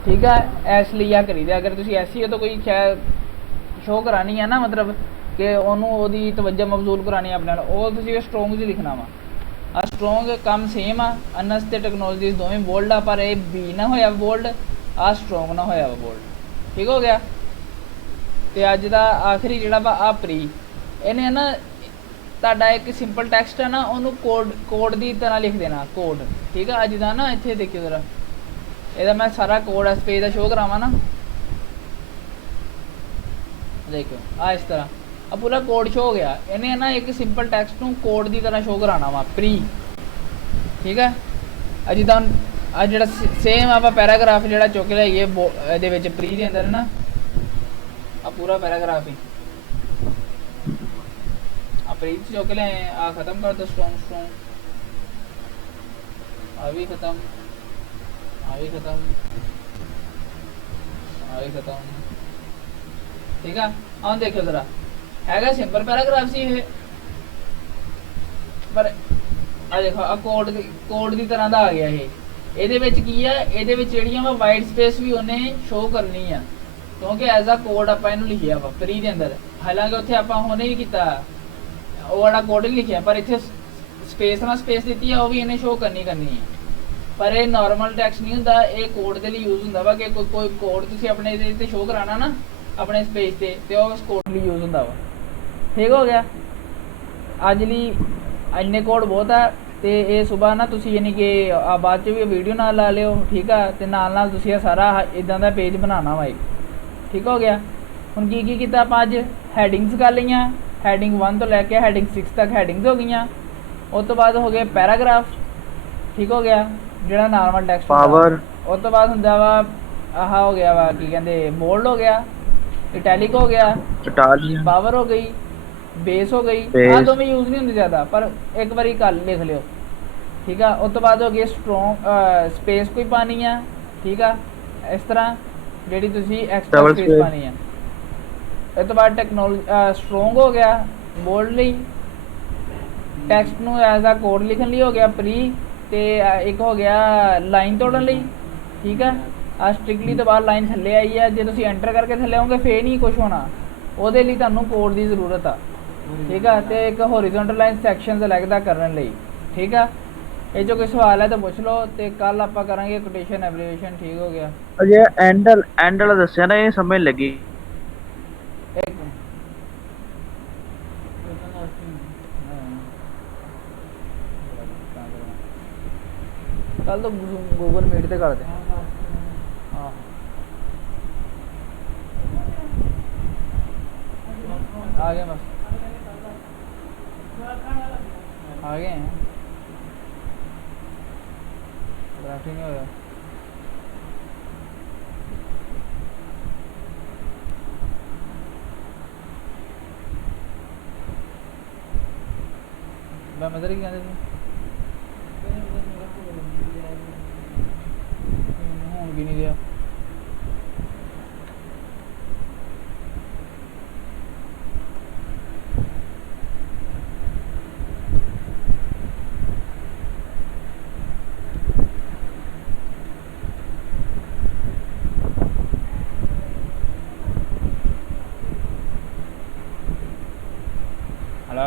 ਠੀਕ ਆ। ਇਸ ਲਈ ਆ ਕਰੀ ਦਾ, ਅਗਰ ਤੁਸੀਂ SEO ਤੋਂ ਕੋਈ ਸ਼ੋਅ ਕਰਾਣੀ ਆ ਨਾ, ਮਤਲਬ ਕਿ ਉਹਨੂੰ ਉਹਦੀ ਤਵੱਜੋ ਮਬਜ਼ੂਲ ਕਰਾਣੀ ਆਪਣੇ ਨਾਲ, ਉਹ ਤੁਸੀਂ ਸਟਰੋਂਗ 'ਚ ਲਿਖਣਾ ਵਾ। ਆ ਸਟਰੋਂਗ ਕੰਮ ਸੇਮ ਆ, ਅਨਸ ਤੇ ਟੈਕਨੋਲੋਜੀਜ਼ ਦੋਵੇਂ ਬੋਲਡ ਆ, ਪਰ ਇਹ ਬੀ ਨਾ ਹੋਇਆ ਬੋਲਡ, ਆ ਸਟਰੋਂਗ ਨਾ ਹੋਇਆ ਵਾ ਬੋਲਡ, ਠੀਕ ਹੋ ਗਿਆ। ਤੇ ਅੱਜ ਦਾ ਆਖਰੀ ਜਿਹੜਾ ਵਾ ਆ ਪ੍ਰੀ, ਇਹਨੇ ਨਾ ਤੁਹਾਡਾ ਇੱਕ ਸਿੰਪਲ ਟੈਕਸਟ ਆ ਨਾ ਉਹਨੂੰ ਕੋਡ ਦੀ ਤਰ੍ਹਾਂ ਲਿਖ ਦੇਣਾ, ਕੋਡ, ਠੀਕ ਆ। ਅੱਜ ਦਾ ਨਾ ਇੱਥੇ ਦੇਖਿਓ ਜ਼ਰਾ, ਇਹਦਾ ਮੈਂ ਸਾਰਾ ਕੋਡ ਇਸ ਪੇਜ ਦਾ ਸ਼ੋਅ ਕਰਾਵਾਂ ਨਾ, ਦੇਖੋ ਆ ਇਸ ਤਰ੍ਹਾਂ ਆ ਪੂਰਾ ਕੋਡ ਸ਼ੋ ਹੋ ਗਿਆ। ਇਹਨੇ ਨਾ ਇੱਕ ਸਿੰਪਲ ਟੈਕਸਟ ਨੂੰ ਕੋਡ ਦੀ ਤਰ੍ਹਾਂ ਸ਼ੋ ਕਰਾਉਣਾ ਵਾ ਪ੍ਰੀ, ਠੀਕ ਹੈ। ਆ ਜਿੱਦਾਂ ਆ ਜਿਹੜਾ ਸੇਮ ਆਪਾਂ ਪੈਰਾਗ੍ਰਾਫ ਜਿਹੜਾ ਚੁੱਕ ਲਿਆਈਏ ਇਹਦੇ ਵਿੱਚ ਪ੍ਰੀ ਦੇ ਅੰਦਰ ਨਾ, ਆ ਪੂਰਾ ਪੈਰਾਗ੍ਰਾਫ ਹੀ ਆ ਪ੍ਰੀ ਚੁੱਕ ਲਿਆਏ, ਆ ਖਤਮ ਕਰ ਦੋ ਸਟਰੋਂਗ, ਆ ਵੀ ਖਤਮ, ਆ ਵੀ ਖਤਮ, ਆ ਵੀ ਖਤਮ, ਠੀਕ ਆ। ਹੁਣ ਦੇਖੋ ਜ਼ਰਾ, ਹੈਗਾ ਸਿੰਪਲ ਪੈਰਾਗ੍ਰਾਫ ਸੀ ਇਹ, ਪਰ ਆ ਦੇਖੋ ਆ ਕੋਡ ਦੀ ਤਰ੍ਹਾਂ ਦਾ ਆ ਗਿਆ ਇਹ। ਇਹਦੇ ਵਿੱਚ ਕੀ ਆ, ਇਹਦੇ ਵਿੱਚ ਜਿਹੜੀਆਂ ਵਾ ਵਾਈਟ ਸਪੇਸ ਵੀ ਉਹਨੇ ਸ਼ੋਅ ਕਰਨੀ ਆ, ਕਿਉਂਕਿ ਐਜ਼ ਆ ਕੋਡ ਆਪਾਂ ਇਹਨੂੰ ਲਿਖਿਆ ਵਾ ਪ੍ਰੀ ਦੇ ਅੰਦਰ। ਹਾਲਾਂਕਿ ਉੱਥੇ ਆਪਾਂ ਹੁਣੇ ਹੀ ਕੀਤਾ ਉਹ ਵਾਲਾ ਕੋਡ ਨਹੀਂ ਲਿਖਿਆ, ਪਰ ਇੱਥੇ ਸਪੇਸ ਨਾਲ ਸਪੇਸ ਦਿੱਤੀ ਆ, ਉਹ ਵੀ ਇਹਨੇ ਸ਼ੋਅ ਕਰਨੀ ਹੈ। ਪਰ ਇਹ ਨਾਰਮਲ ਟੈਕਸਟ ਨਹੀਂ ਹੁੰਦਾ, ਇਹ ਕੋਡ ਦੇ ਲਈ ਯੂਜ਼ ਹੁੰਦਾ ਵਾ ਕਿ ਕੋਈ ਕੋਡ ਤੁਸੀਂ ਆਪਣੇ ਇਹਦੇ ਤੇ ਸ਼ੋਅ ਕਰਾਉਣਾ ਨਾ ਆਪਣੇ ਸਪੇਸ ਤੇ ਉਹ ਉਸ ਕੋਡ ਲਈ ਯੂਜ਼ ਹੁੰਦਾ ਵਾ, ਠੀਕ ਹੋ ਗਿਆ। ਅੱਜ ਲਈ ਇੰਨੇ ਕੋਡ ਬਹੁਤ ਆ, ਤੇ ਇਹ ਸਵੇਰ ਨਾ ਤੁਸੀਂ ਯਾਨੀ ਕਿ ਬਾਅਦ 'ਚ ਵੀ ਵੀਡੀਓ ਨਾਲ ਲਾ ਲਿਓ, ਠੀਕ ਆ। ਤੇ ਨਾਲ ਤੁਸੀਂ ਇਹ ਸਾਰਾ ਇੱਦਾਂ ਦਾ ਪੇਜ ਬਣਾਉਣਾ ਵਾ ਇੱਕ, ਠੀਕ ਹੋ ਗਿਆ। ਹੁਣ ਕੀ ਕੀਤਾ ਆਪਾਂ ਅੱਜ, ਹੈਡਿੰਗਸ ਕਰ ਲਈਆਂ, ਹੈਡਿੰਗ 1 ਤੋਂ ਲੈ ਕੇ ਹੈਡਿੰਗ 6 ਤੱਕ ਹੈਡਿੰਗਸ ਹੋ ਗਈਆਂ। ਉਸ ਤੋਂ ਬਾਅਦ ਹੋ ਗਏ ਪੈਰਾਗ੍ਰਾਫ, ਠੀਕ ਹੋ ਗਿਆ, ਜਿਹੜਾ ਨਾਰਮਲ ਟੈਕਸਟ ਪਾਵਰ। ਉਸ ਤੋਂ ਬਾਅਦ ਹੁੰਦਾ ਵਾ ਆਹ ਹੋ ਗਿਆ ਵਾ ਕੀ ਕਹਿੰਦੇ ਬੋਲਡ ਹੋ ਗਿਆ, ਇਟੈਲਿਕ ਹੋ ਗਿਆ, ਪਾਵਰ ਹੋ ਗਈ, ਬੇਸ ਹੋ ਗਈ। ਆਹ ਦੋਵੇਂ ਯੂਜ਼ ਨਹੀਂ ਹੁੰਦੇ ਜ਼ਿਆਦਾ, ਪਰ ਇੱਕ ਵਾਰੀ ਕੱਲ ਲਿਖ ਲਿਓ, ਠੀਕ ਆ। ਉਸ ਤੋਂ ਬਾਅਦ ਹੋ ਗਈ ਸਟਰੋਂਗ, ਸਪੇਸ ਕੋਈ ਪਾਣੀ ਆ, ਠੀਕ ਆ, ਇਸ ਤਰ੍ਹਾਂ ਜਿਹੜੀ ਤੁਸੀਂ ਐਕਸਟਰਾ ਸਪੇਸ ਪਾਣੀ ਆ। ਇਸ ਤੋਂ ਬਾਅਦ ਸਟਰੋਂਗ ਹੋ ਗਿਆ ਬੋਲਡ ਲਈ, ਟੈਕਸਟ ਨੂੰ ਐਜ਼ ਆ ਕੋਡ ਲਿਖਣ ਲਈ ਹੋ ਗਿਆ ਪ੍ਰੀ, ਤੇ ਇੱਕ ਹੋ ਗਿਆ ਲਾਈਨ ਤੋੜਨ ਲਈ, ਠੀਕ ਆ। ਆ ਸਟ੍ਰਿਕਟਲੀ ਤੋਂ ਬਾਅਦ ਲਾਈਨ ਥੱਲੇ ਆਈ ਆ, ਜੇ ਤੁਸੀਂ ਐਂਟਰ ਕਰਕੇ ਥੱਲੇ ਆਓਗੇ ਫੇਰ ਨਹੀਂ ਕੁਛ ਹੋਣਾ, ਉਹਦੇ ਲਈ ਤੁਹਾਨੂੰ ਕੋਡ ਦੀ ਜ਼ਰੂਰਤ ਆ, ਠੀਕ ਆ। ਤੇ ਇੱਕ ਹੋਰੀਜ਼ੋਨਟਲ ਲਾਈਨ ਸੈਕਸ਼ਨਸ ਅਲੱਗ ਕਰਨ ਲਈ, ਠੀਕ ਆ। ਇਹ ਜੋ ਕੋਈ ਸਵਾਲ ਹੈ ਤਾਂ ਪੁੱਛ ਲਓ, ਤੇ ਕੱਲ ਆਪਾਂ ਕਰਾਂਗੇ ਕੋਟੇਸ਼ਨ ਐਬਰੀਵੇਸ਼ਨ, ਠੀਕ ਹੋ ਗਿਆ। ਅਜੇ ਐਂਡ ਵਾਲਾ ਦੱਸਿਆ ਨਾ, ਇਹ ਸਮਝ ਲੱਗੀ। ਇੱਕ ਕੱਲ ਤੋਂ ਗੂਗਲ ਮੀਟ ਤੇ ਕਰਦੇ ਹਾਂ। आ गए बस, आ गए हैं, ड्राफ्टिंग हो गया। मैं मदर की कहते थे हूँ भी नहीं दिया। हेलो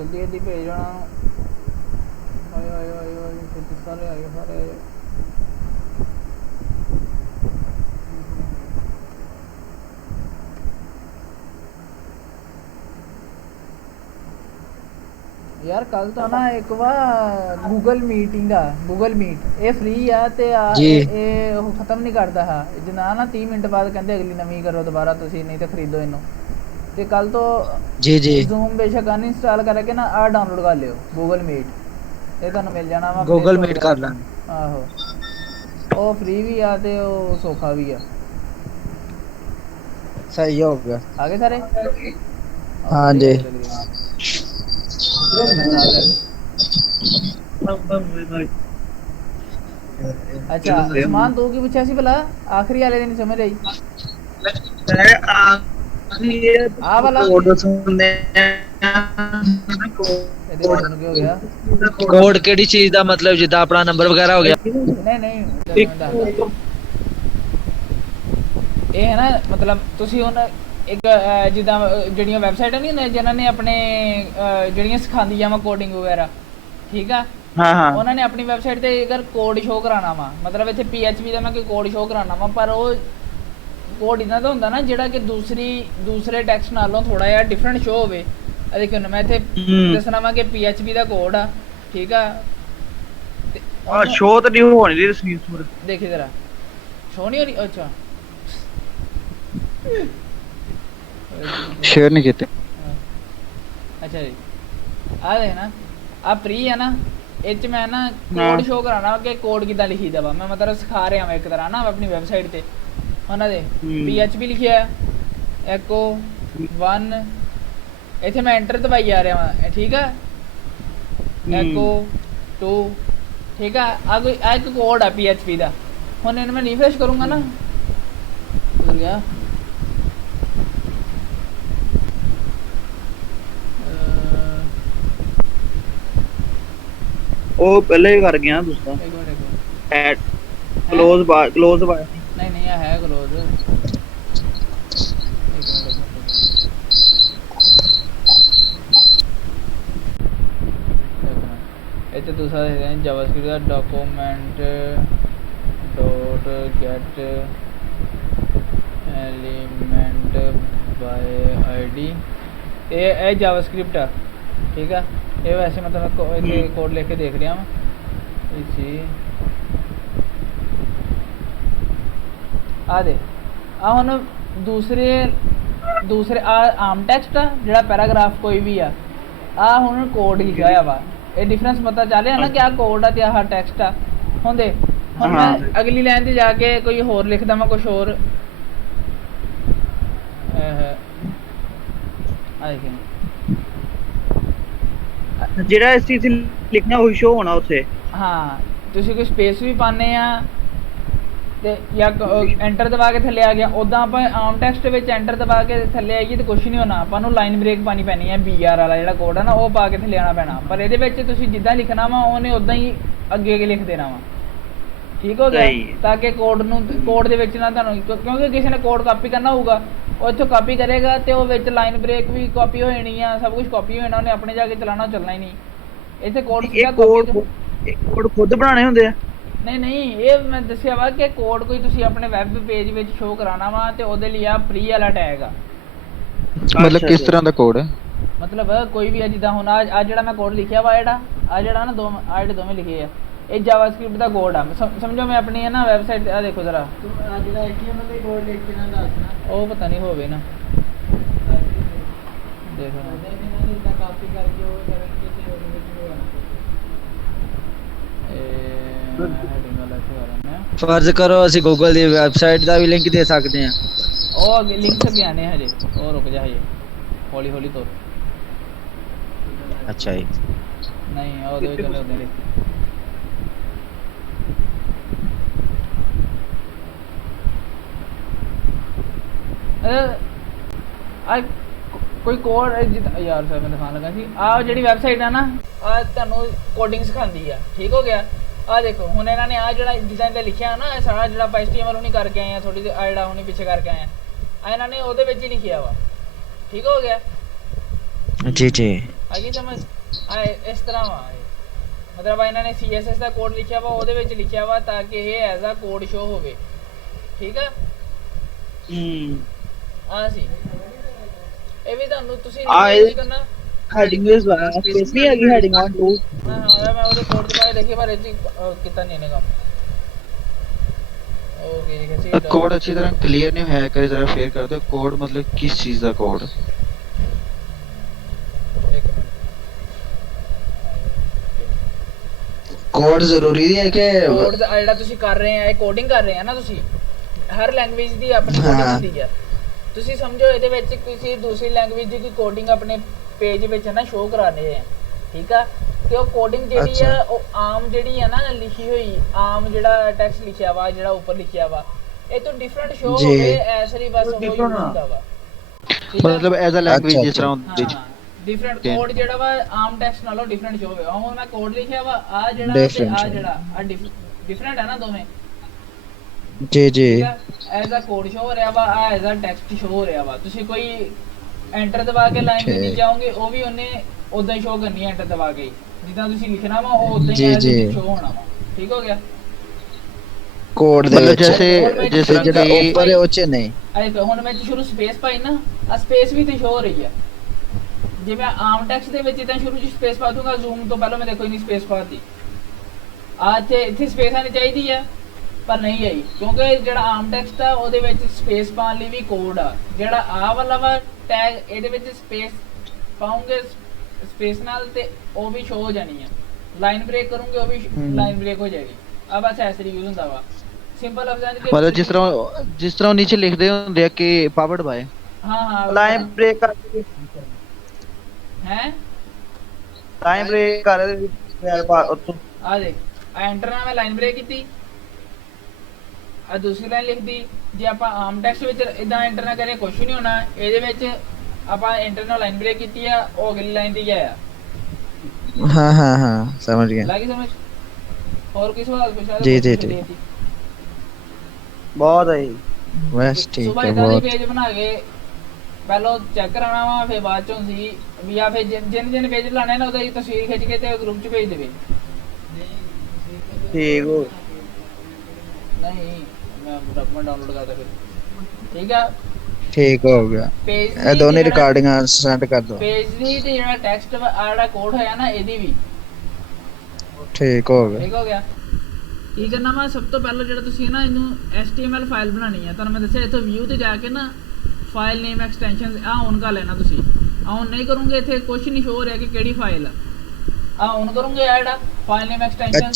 जल्दी जल्दी भेजना। आए सारे आए सारे आए। यार कल तो ना एक बार गूगल मीटिंग आ गूगल मीट ये फ्री आ ते ये खत्म नहीं करता है जिन्ना ना 30 मिनट बाद कहते अगली नवी करो दोबारा तुसी नहीं तो खरीदो इनू ते कल तो जी जी जूम बेशक अनइंस्टॉल करके ना आ डाउनलोड कर लियो गूगल मीट ये तुहानू मिल जाना वा गूगल मीट कर ला आहो ओ फ्री भी आ ते ओ सौखा भी आ सही हो गया आगे सारे हाँ जी अच्छा उस्मान तू की पूछा सी भला आखिरी वाले दिन समझ आई आ वाला ਇਹਦੇ ਬਾਅਦ ਨੂੰ ਕੀ ਹੋ ਗਿਆ ਕੋਡ ਕਿਹੜੀ ਚੀਜ਼ ਦਾ ਮਤਲਬ ਜਿੱਦਾਂ ਆਪਣਾ ਨੰਬਰ ਵਗੈਰਾ ਹੋ ਗਿਆ ਨਹੀਂ ਇਹ ਹੈ ਨਾ ਮਤਲਬ ਤੁਸੀਂ ਹੁਣ ਇੱਕ ਜਿੱਦਾਂ ਜਿਹੜੀਆਂ ਵੈਬਸਾਈਟਾਂ ਨਹੀਂ ਹੁੰਦੀਆਂ ਜਿਨ੍ਹਾਂ ਨੇ ਆਪਣੇ ਜਿਹੜੀਆਂ ਸਿਖਾਉਂਦੀਆਂ ਵਾ ਕੋਡਿੰਗ ਵਗੈਰਾ ਠੀਕ ਆ ਹਾਂ ਹਾਂ ਉਹਨਾਂ ਨੇ ਆਪਣੀ ਵੈਬਸਾਈਟ ਤੇ ਅਗਰ ਕੋਡ ਸ਼ੋਅ ਕਰਾਉਣਾ ਵਾ ਮਤਲਬ ਇੱਥੇ PHP ਦਾ ਮੈਂ ਕੋਈ ਕੋਡ ਸ਼ੋਅ ਕਰਾਉਣਾ ਵਾ ਪਰ ਉਹ ਕੋਡ ਇਹਨਾਂ ਦਾ ਹੁੰਦਾ ਨਾ ਜਿਹੜਾ ਕਿ ਦੂਸਰੇ ਟੈਕਸਟ ਨਾਲੋਂ ਥੋੜਾ ਜਿਹਾ ਡਿਫਰੈਂਟ ਸ਼ੋਅ ਹੋਵੇ ਦੇਖੋ ਨਾ ਮੈਂ ਇੱਥੇ ਦੱਸਣਾ ਵਾ ਕਿ PHP ਦਾ ਕੋਡ ਆ ਠੀਕ ਆ ਆ ਸ਼ੋਅ ਤਾਂ ਨਹੀਂ ਹੋਣੀ ਦੀ ਸਕਰੀਨ ਪਰ ਦੇਖੀ ਜ਼ਰਾ ਸ਼ੋਅ ਨਹੀਂ ਹੋ ਰਹੀ ਅੱਛਾ ਸ਼ੇਅਰ ਨਹੀਂ ਕੀਤੇ ਅੱਛਾ ਜੀ ਆ ਦੇ ਨਾ ਆ ਪ੍ਰੀ ਆ ਨਾ ਇਹ ਚ ਮੈਂ ਨਾ ਕੋਡ ਸ਼ੋਅ ਕਰਾਣਾ ਕਿ ਕੋਡ ਕਿੱਦਾਂ ਲਿਖੀਦਾ ਵਾ ਮੈਂ ਮਤਲਬ ਸਿਖਾ ਰਿਹਾ ਮੈਂ ਇੱਕ ਤਰ੍ਹਾਂ ਨਾ ਆਪਣੀ ਵੈਬਸਾਈਟ ਤੇ ਉਹਨਾਂ ਦੇ PHP ਲਿਖਿਆ ਐਕੋ 1 ਇੱਥੇ ਮੈਂ ਐਂਟਰ ਦਬਾਈ ਜਾ ਰਿਹਾ ਵਾਂ ਠੀਕ ਆ ਐਕੋ 2 ਠੀਕ ਆ ਆ ਕੋਈ ਆ ਇੱਕ ਕੋਡ ਆ PHP ਦਾ ਹੁਣ ਇਹਨੂੰ ਮੈਂ ਰਿਫਰੈਸ਼ ਕਰੂੰਗਾ ਨਾ ਹੋ ਗਿਆ ਉਹ ਪਹਿਲੇ ਹੀ ਕਰ ਗਿਆ ਤੁਸੀਂ ਇੱਕ ਮਿੰਟ ਐਡ ਕਲੋਜ਼ ਬਾਰ नहीं है क्लोज इतने दूसरा देख रहे हैं जावास्क्रिप्ट का document dot gate element by ID ये जावास्क्रिप्ट है ठीक है ये वैसे मतलब कोड लिख के देख रहा हूँ इसी ਆ ਦੇ ਆ ਹੁਣ ਦੂਸਰੇ ਆਮ ਟੈਕਸਟ ਆ ਜਿਹੜਾ ਪੈਰਾਗ੍ਰਾਫ ਕੋਈ ਵੀ ਆ ਆ ਹੁਣ ਕੋਡ ਲਿਖਿਆ ਹੋਇਆ ਵਾ ਇਹ ਡਿਫਰੈਂਸ ਪਤਾ ਚੱਲ ਰਿਹਾ ਨਾ ਕਿ ਆ ਕੋਡ ਆ ਤੇ ਆਹ ਟੈਕਸਟ ਆ ਹੁਣ ਦੇ ਹੁਣ ਮੈਂ ਅਗਲੀ ਲਾਈਨ ਤੇ ਜਾ ਕੇ ਕੋਈ ਹੋਰ ਲਿਖਦਾ ਮੈਂ ਕੁਝ ਹੋਰ ਆ ਦੇਖੇ ਜਿਹੜਾ ਇਸ ਚੀਜ਼ ਲਿਖਣਾ ਉਹ ਸ਼ੋ ਹੋਣਾ ਉੱਥੇ ਹਾਂ ਤੁਸੀਂ ਕੋਈ ਸਪੇਸ ਵੀ ਪਾਣੇ ਆ ਤੇ ਜਾਂ ਐਂਟਰ ਦਬਾ ਕੇ ਥੱਲੇ ਆ ਗਿਆ ਉਦਾਂ ਆਪਾਂ ਆਮ ਟੈਕਸਟ ਵਿੱਚ ਐਂਟਰ ਦਬਾ ਕੇ ਥੱਲੇ ਆਈਏ ਤੇ ਕੁਝ ਨਹੀਂ ਹੋਣਾ ਆਪਾਂ ਨੂੰ ਲਾਈਨ ਬ੍ਰੇਕ ਪਾਣੀ ਪੈਣੀ ਹੈ BR ਵਾਲਾ ਜਿਹੜਾ ਕੋਡ ਹੈ ਨਾ ਉਹ ਪਾ ਕੇ ਥੱਲੇ ਆਉਣਾ ਪੈਣਾ ਪਰ ਇਹਦੇ ਵਿੱਚ ਤੁਸੀਂ ਜਿੱਦਾਂ ਲਿਖਣਾ ਵਾ ਉਹਨੇ ਉਦਾਂ ਹੀ ਅੱਗੇ ਲਿਖ ਦੇਣਾ ਵਾ ਠੀਕ ਹੋ ਗਿਆ ਤਾਂ ਕਿ ਕੋਡ ਦੇ ਵਿੱਚ ਨਾ ਤੁਹਾਨੂੰ ਕਿਉਂਕਿ ਕਿਸੇ ਨੇ ਕੋਡ ਕਾਪੀ ਕਰਨਾ ਹੋਊਗਾ ਉਹ ਇੱਥੋਂ ਕਾਪੀ ਕਰੇਗਾ ਤੇ ਉਹ ਵਿੱਚ ਲਾਈਨ ਬ੍ਰੇਕ ਵੀ ਕਾਪੀ ਹੋ ਜਾਣੀ ਆ ਸਭ ਕੁਝ ਕਾਪੀ ਹੋ ਜਾਣਾ ਉਹਨੇ ਆਪਣੇ ਜਾ ਕੇ ਚਲਾਉਣਾ ਚੱਲਣਾ ਹੀ ਨਹੀਂ ਇੱਥੇ ਕੋਡ ਖੁਦ ਬਣਾਉਣੇ ਹੁੰਦੇ ਆ नहीं ये मैं दसिया वा कि कोड कोई तुसी अपने वेब पेज विच शो कराना वा ते ओदे लिए आ फ्री वाला टैग आ मतलब किस तरह दा कोड है मतलब कोई भी जिदा हुन आ जेड़ा मैं कोड लिखिया वा जेड़ा ना दो आ जेड़े दोवें लिखे आ ये जावास्क्रिप्ट दा कोड आ समझो मैं अपनी है ना वेबसाइट आ देखो जरा आ जेड़ा HTML दा कोड लिख के ना दसना ओ पता नहीं होवे ना देखो ना कॉपी करके वो फर्ज करो ਅਸੀਂ ਗੂਗਲ ਦੀ ਵੈਬਸਾਈਟ ਦਾ ਵੀ ਲਿੰਕ ਦੇ ਸਕਦੇ ਹਾਂ ਉਹ ਅੱਗੇ ਲਿੰਕ ਅੱਗੇ ਆਨੇ ਹਜੇ ਉਹ ਰੁਕ ਜਾ ਹਜੇ ਹੌਲੀ ਹੌਲੀ ਤੋਂ ਅੱਛਾ ਜੀ ਨਹੀਂ ਉਹਦੇ ਵਿੱਚ ਉਹਦੇ ਲਿਖ ਆ ਕੋਈ ਕੋਡ ਯਾਰ ਫਿਰ ਮੈਂ ਦਿਖਾਣ ਲੱਗਾ ਸੀ ਆ ਜਿਹੜੀ ਵੈਬਸਾਈਟ ਆ ਨਾ ਆ ਤੁਹਾਨੂੰ ਕੋਡਿੰਗ ਸਿਖਾਉਂਦੀ ਆ ਠੀਕ ਹੋ ਗਿਆ ਆ ਦੇਖੋ ਹੁਣ ਇਹਨਾਂ ਨੇ ਆ ਜਿਹੜਾ ਡਿਜ਼ਾਈਨ ਤੇ ਲਿਖਿਆ ਨਾ ਇਹ ਸਾਰਾ ਜਿਹੜਾ ਆਪਾਂ HTML ਹੁਣੀ ਕਰਕੇ ਆਏ ਆ ਥੋੜੀ ਆ ਜਿਹੜਾ ਹੁਣੀ ਪਿੱਛੇ ਕਰਕੇ ਆਏ ਆ ਇਹਨਾਂ ਨੇ ਉਹਦੇ ਵਿੱਚ ਹੀ ਲਿਖਿਆ ਵਾ ਠੀਕ ਹੋ ਗਿਆ ਜੀ ਜੀ ਆਗੀ ਸਮਝ ਆ ਇਸ ਤਰ੍ਹਾਂ ਵਾ ਮਤਲਬ ਇਹਨਾਂ ਨੇ CSS ਦਾ ਕੋਡ ਲਿਖਿਆ ਵਾ ਉਹਦੇ ਵਿੱਚ ਲਿਖਿਆ ਵਾ ਤਾਂ ਕਿ ਇਹ ਐਜ਼ ਅ ਕੋਡ ਸ਼ੋ ਹੋਵੇ ਠੀਕ ਆ ਆ ਸੀ ਇਹ ਵੀ ਤੁਹਾਨੂੰ ਤੁਸੀਂ ਰੀਡ ਕਰਨਾ ਹੈਡਿੰਗ ਇਸ ਵਾਰ ਸਪੇਸ ਨਹੀਂ ਹੈਗੀ ਹੈਡਿੰਗ 1 2 ਹਾਂ ਮੈਂ ਉਹਦੇ ਕੋਡ ਚ ਪਾਇਆ ਦੇਖੀ ਪਰ ਇਹ ਕਿਤਾ ਨਹੀਂ ਇਹਨੇ ਕੰਮ ओके ठीक है कोड अच्छी तरह क्लियर नहीं है करे जरा शेयर कर दो कोड मतलब किस चीज का कोड ਕੋਡ ਜ਼ਰੂਰੀ ਹੈ ਕਿ ਕੋਡ ਜਿਹੜਾ ਤੁਸੀਂ ਕਰ ਰਹੇ ਆ ਇਹ ਕੋਡਿੰਗ ਕਰ ਰਹੇ ਆ ਨਾ ਤੁਸੀਂ ਹਰ ਲੈਂਗੁਏਜ ਦੀ ਆਪਣੀ ਕੋਡਿੰਗ ਹੁੰਦੀ ਆ ਤੁਸੀਂ ਸਮਝੋ ਇਹਦੇ ਵਿੱਚ ਕਿਸੇ ਦੂਸਰੀ ਲੈਂਗੁਏਜ ਦੀ ਕੋਈ ਕੋਡਿੰਗ ਆਪਣੇ ਪੇਜ ਵਿੱਚ ਨਾ ਸ਼ੋ ਕਰਾਣੇ ਆ ਠੀਕ ਆ ਤੇ ਉਹ ਕੋਡਿੰਗ ਜਿਹੜੀ ਆ ਉਹ ਆਮ ਜਿਹੜੀ ਆ ਨਾ ਲਿਖੀ ਹੋਈ ਆਮ ਜਿਹੜਾ ਟੈਕਸਟ ਲਿਖਿਆ ਵਾ ਜਿਹੜਾ ਉੱਪਰ ਲਿਖਿਆ ਵਾ ਇਹ ਤੋਂ ਡਿਫਰੈਂਟ ਸ਼ੋ ਹੋਵੇ ਐਸਰੀ ਬਸ ਉਹ ਯੂਜ਼ ਹੁੰਦਾ ਵਾ ਮਤਲਬ ਐਜ਼ ਅ ਲੈਂਗੁਏਜ ਜਿਸ ਤਰ੍ਹਾਂ ਹੁੰਦੀ ਡਿਫਰੈਂਟ ਕੋਡ ਜਿਹੜਾ ਵਾ ਆਮ ਟੈਕਸਟ ਨਾਲੋਂ ਡਿਫਰੈਂਟ ਸ਼ੋ ਹੋਵੇ ਹੁਣ ਮੈਂ ਕੋਡ ਲਿਖਿਆ ਵਾ ਆ ਜਿਹੜਾ ਤੇ ਆ ਜਿਹੜਾ ਆ ਡਿਫਰੈਂਟ ਹੈ ਨਾ ਦੋਵੇਂ ਜੀ ਐਜ਼ ਅ ਕੋਡ ਸ਼ੋ ਹੋ ਰਿਹਾ ਵਾ ਆ ਐਜ਼ ਅ ਟੈਕਸਟ ਸ਼ੋ ਹੋ ਰਿਹਾ ਵਾ ਤੁਸੀਂ ਕੋਈ ਐਂਟਰ ਦਬਾ ਕੇ ਲਾਈਨ ਦੇ ਨੀਚੇ ਜਾਓਗੇ ਉਹ ਵੀ ਉਹਨੇ ਉਦਾਂ ਹੀ ਸ਼ੋ ਕਰਨੀ ਹੈ ਐਂਟਰ ਦਬਾ ਕੇ ਜਿੱਦਾਂ ਤੁਸੀਂ ਲਿਖਣਾ ਵਾ ਉਹ ਉਦਾਂ ਹੀ ਸ਼ੋ ਹੋਣਾ ਵਾ ਠੀਕ ਹੋ ਗਿਆ ਕੋਡ ਦੇ ਵਿੱਚ ਜੈਸੇ ਜਿਹੜਾ ਉੱਪਰ ਹੈ ਉਹ ਚ ਨਹੀਂ ਆਏ ਹੁਣ ਮੈਂ ਸ਼ੁਰੂ ਸਪੇਸ ਪਾਈ ਨਾ ਆ ਸਪੇਸ ਵੀ ਤੇ ਸ਼ੋ ਹੋ ਰਹੀ ਹੈ ਜੇ ਮੈਂ ਆਮ ਟੈਕਸਟ ਦੇ ਵਿੱਚ ਇਦਾਂ ਸ਼ੁਰੂ ਚ ਸਪੇਸ ਪਾ ਦੂੰਗਾ ਜ਼ੂਮ ਤੋਂ ਪਹਿਲਾਂ ਮੈਂ ਦੇਖੋ ਇਨੀ ਸਪੇਸ ਪਾਤੀ ਆ ਇੱਥੇ ਸਪੇਸ ਆਣੀ ਚਾਹੀਦੀ ਆ ਪਰ ਨਹੀਂ ਆਈ ਕਿਉਂਕਿ ਜਿਹੜਾ ਆਮ ਟੈਕਸਟ ਆ ਉਹਦੇ ਵਿੱਚ ਸਪੇਸ ਪਾਉਣ ਲਈ ਵੀ ਕੋਡ ਆ ਜਿਹੜਾ ਆ ਵਾਲਾ ਵਾ ਟੈਗ ਇਹਦੇ ਵਿੱਚ ਸਪੇਸ ਪਾਉਂਗੇ ਸਪੇਸ ਨਾਲ ਤੇ ਉਹ ਵੀ ਸ਼ੋ ਹੋ ਜਾਣੀ ਆ ਲਾਈਨ ਬ੍ਰੇਕ ਕਰੂੰਗੇ ਉਹ ਵੀ ਲਾਈਨ ਬ੍ਰੇਕ ਹੋ ਜਾਏਗੀ ਆ ਬਸ ਐਸੇ ਯੂਜ਼ ਹੁੰਦਾ ਵਾ ਸਿੰਪਲ ਲਫ਼ਜ਼ਾਂ ਚ ਮਤਲਬ ਜਿਸ ਤਰ੍ਹਾਂ ਨੀਚੇ ਲਿਖਦੇ ਹੁੰਦੇ ਆ ਕਿ ਪਾਵਰਡ ਬਾय ਹਾਂ ਲਾਈਨ ਬ੍ਰੇਕ ਕਰਕੇ ਹੈ ਲਾਈਨ ਬ੍ਰੇਕ ਕਰ ਯਾਰ ਪਾ ਉੱਤੋਂ ਆ ਦੇਖ ਐਂਟਰ ਨਾਲ ਮੈਂ ਲਾਈਨ ਬ੍ਰੇਕ ਕੀਤੀ ਆ ਦੂਸਰੀ ਲਾਈਨ ਲਿਖਦੀ ਜੇ ਆਪਾਂ ਆਮ ਟੈਕਸਟ ਵਿੱਚ ਇਦਾਂ ਐਂਟਰ ਨਾ ਕਰੇ ਕੁਝ ਨਹੀਂ ਹੋਣਾ ਇਹਦੇ ਵਿੱਚ ਆਪਾਂ ਐਂਟਰ ਨਾਲ ਲਾਈਨ ਬ੍ਰੇਕ ਕੀਤੀ ਆ ਉਹ ਅਗਲੀ ਲਾਈਨ ਤੇ ਗਿਆ ਹਾਂ ਸਮਝ ਗਿਆ ਲੱਗੀ ਸਮਝ और किस सवाल पूछा जी बहुत है बस ठीक है बहुत पेज बना के पहले चेक कराना वा फिर बाद चों सी भी या फिर जिन पेज लाने ना ਉਹਦਾ ਤਸਵੀਰ ਖਿੱਚ ਕੇ ਤੇ ਗਰੁੱਪ ਚ ਭੇਜ ਦੇਵੇ ठीक हो नहीं मैं डॉक्यूमेंट डाउनलोड करता फिर ठीक है ठीक हो गया ਇਹ ਦੋਨੇ ਰਿਕਾਰਡਿੰਗਾਂ ਸੈਂਡ ਕਰ ਦੋ ਪੇਜ ਦੀ ਤੇ ਜਿਹੜਾ ਟੈਕਸਟ ਆ ਜਿਹੜਾ ਕੋਡ ਹੋਇਆ ਨਾ ਇਹਦੀ ਵੀ ਠੀਕ ਹੋ ਗਿਆ ਕੀ ਕਰਨਾ ਵਾ ਸਭ ਤੋਂ ਪਹਿਲਾਂ ਜਿਹੜਾ ਤੁਸੀਂ ਨਾ ਇਹਨੂੰ HTML ਫਾਈਲ ਬਣਾਣੀ ਹੈ ਤੁਹਾਨੂੰ ਮੈਂ ਦੱਸਿਆ ਇੱਥੇ ਵਿਊ ਤੇ ਜਾ ਕੇ ਨਾ ਫਾਈਲ ਨੇਮ ਐਕਸਟੈਂਸ਼ਨਸ ਆ ਔਨ ਕਰ ਲੈਣਾ ਤੁਸੀਂ ਔਨ ਨਹੀਂ ਕਰੋਗੇ ਇੱਥੇ ਕੁਝ ਨਹੀਂ ਸ਼ੋ ਹੋ ਰਿਹਾ ਕਿ ਕਿਹੜੀ ਫਾਈਲ ਆ ਔਨ ਕਰੋਗੇ ਆ ਜਿਹੜਾ ਫਾਈਲ ਨੇਮ ਐਕਸਟੈਂਸ਼ਨ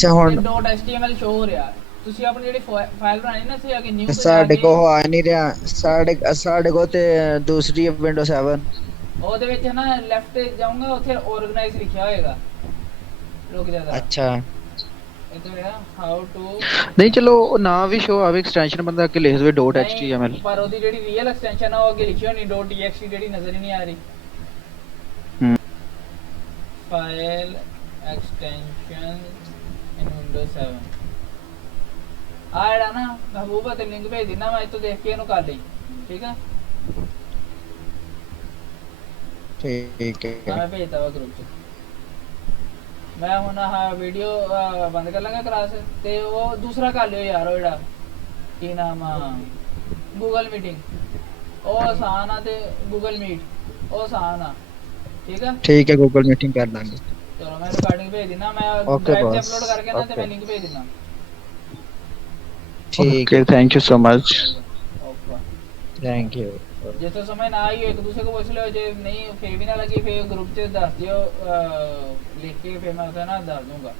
.html ਸ਼ੋ ਹੋ ਰਿਹਾ ਤੁਸੀਂ ਆਪਣੀ ਜਿਹੜੀ ਫਾਈਲ ਬਣਾਣੀ ਨਾ ਇੱਥੇ ਆ ਕੇ ਨਿਊ ਸਾਡੇ ਕੋਲ ਆ ਨਹੀਂ ਰਿਹਾ ਸਾਡੇ ਕੋਲ ਤੇ ਦੂਸਰੀ ਵਿੰਡੋ 7 ਉਹਦੇ ਵਿੱਚ ਨਾ ਲੈਫਟ ਤੇ ਜਾਊਂਗਾ ਉੱਥੇ ਆਰਗੇਨਾਈਜ਼ ਲਿਖਿਆ ਹੋਏਗਾ ਰੁਕ ਜਾ अच्छा इधर है हाउ टू नहीं चलो ना भी शो आवे एक्सटेंशन बंदा के लिख दे .html पर ओदी जेडी रियल एक्सटेंशन है वो आगे लिखियो नहीं .txt जेडी नजर ही नहीं आ रही फाइल एक्सटेंशन इन विंडोज 7 आड़ा ना महबूबा ते लिंक भेज देना मैं तो देख के इनु कर ली ठीक है मैं भेजता हुआ ग्रुप से मैं ਹੁਣ ਆਹ ਵੀਡੀਓ ਬੰਦ ਕਰ ਲਾਂਗਾ ਕਲਾਸ ਤੇ ਉਹ ਦੂਸਰਾ ਕਰ ਲਿਓ ਯਾਰ ਉਹ ਜਿਹੜਾ ਕੀ ਨਾਮ ਆ ਗੂਗਲ ਮੀਟਿੰਗ ਉਹ ਆਸਾਨ ਆ ਤੇ ਗੂਗਲ ਮੀਟ ਉਹ ਆਸਾਨ ਆ ਠੀਕ ਹੈ ਗੂਗਲ ਮੀਟਿੰਗ ਕਰ ਲਾਂਗੇ ਚਲੋ ਮੈਂ ਰਿਕਾਰਡਿੰਗ ਭੇਜ ਦਿਨਾ ਮੈਂ ਡਰਾਈਵ ਤੇ ਅਪਲੋਡ ਕਰਕੇ ਨਾ ਤੇ ਮੈਂ ਲਿੰਕ ਭੇਜ ਦਿਨਾ ठीक है thank you so much thank you ਜੇ ਤਾਂ ਸਮਝ ਨਾ ਆਈ ਇੱਕ ਦੂਸਰੇ ਕੋ ਪੁੱਛ ਲਿਓ ਜੇ ਨਹੀਂ ਫੇਰ ਵੀ ਨਾ ਲੱਗੀ ਫੇਰ ਗਰੁੱਪ 'ਚ ਦੱਸ ਦਿਓ ਲਿਖ ਕੇ ਫੇਰ ਮੈਂ ਉਹਦਾ ਨਾ ਦੱਸ ਦੂੰਗਾ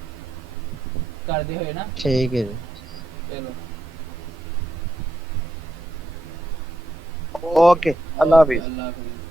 ਕਰਦੇ ਹੋਏ ਨਾ ਠੀਕ ਹੈ ਚਲੋ ओके अल्लाह हाफिज अल्लाह हाफिज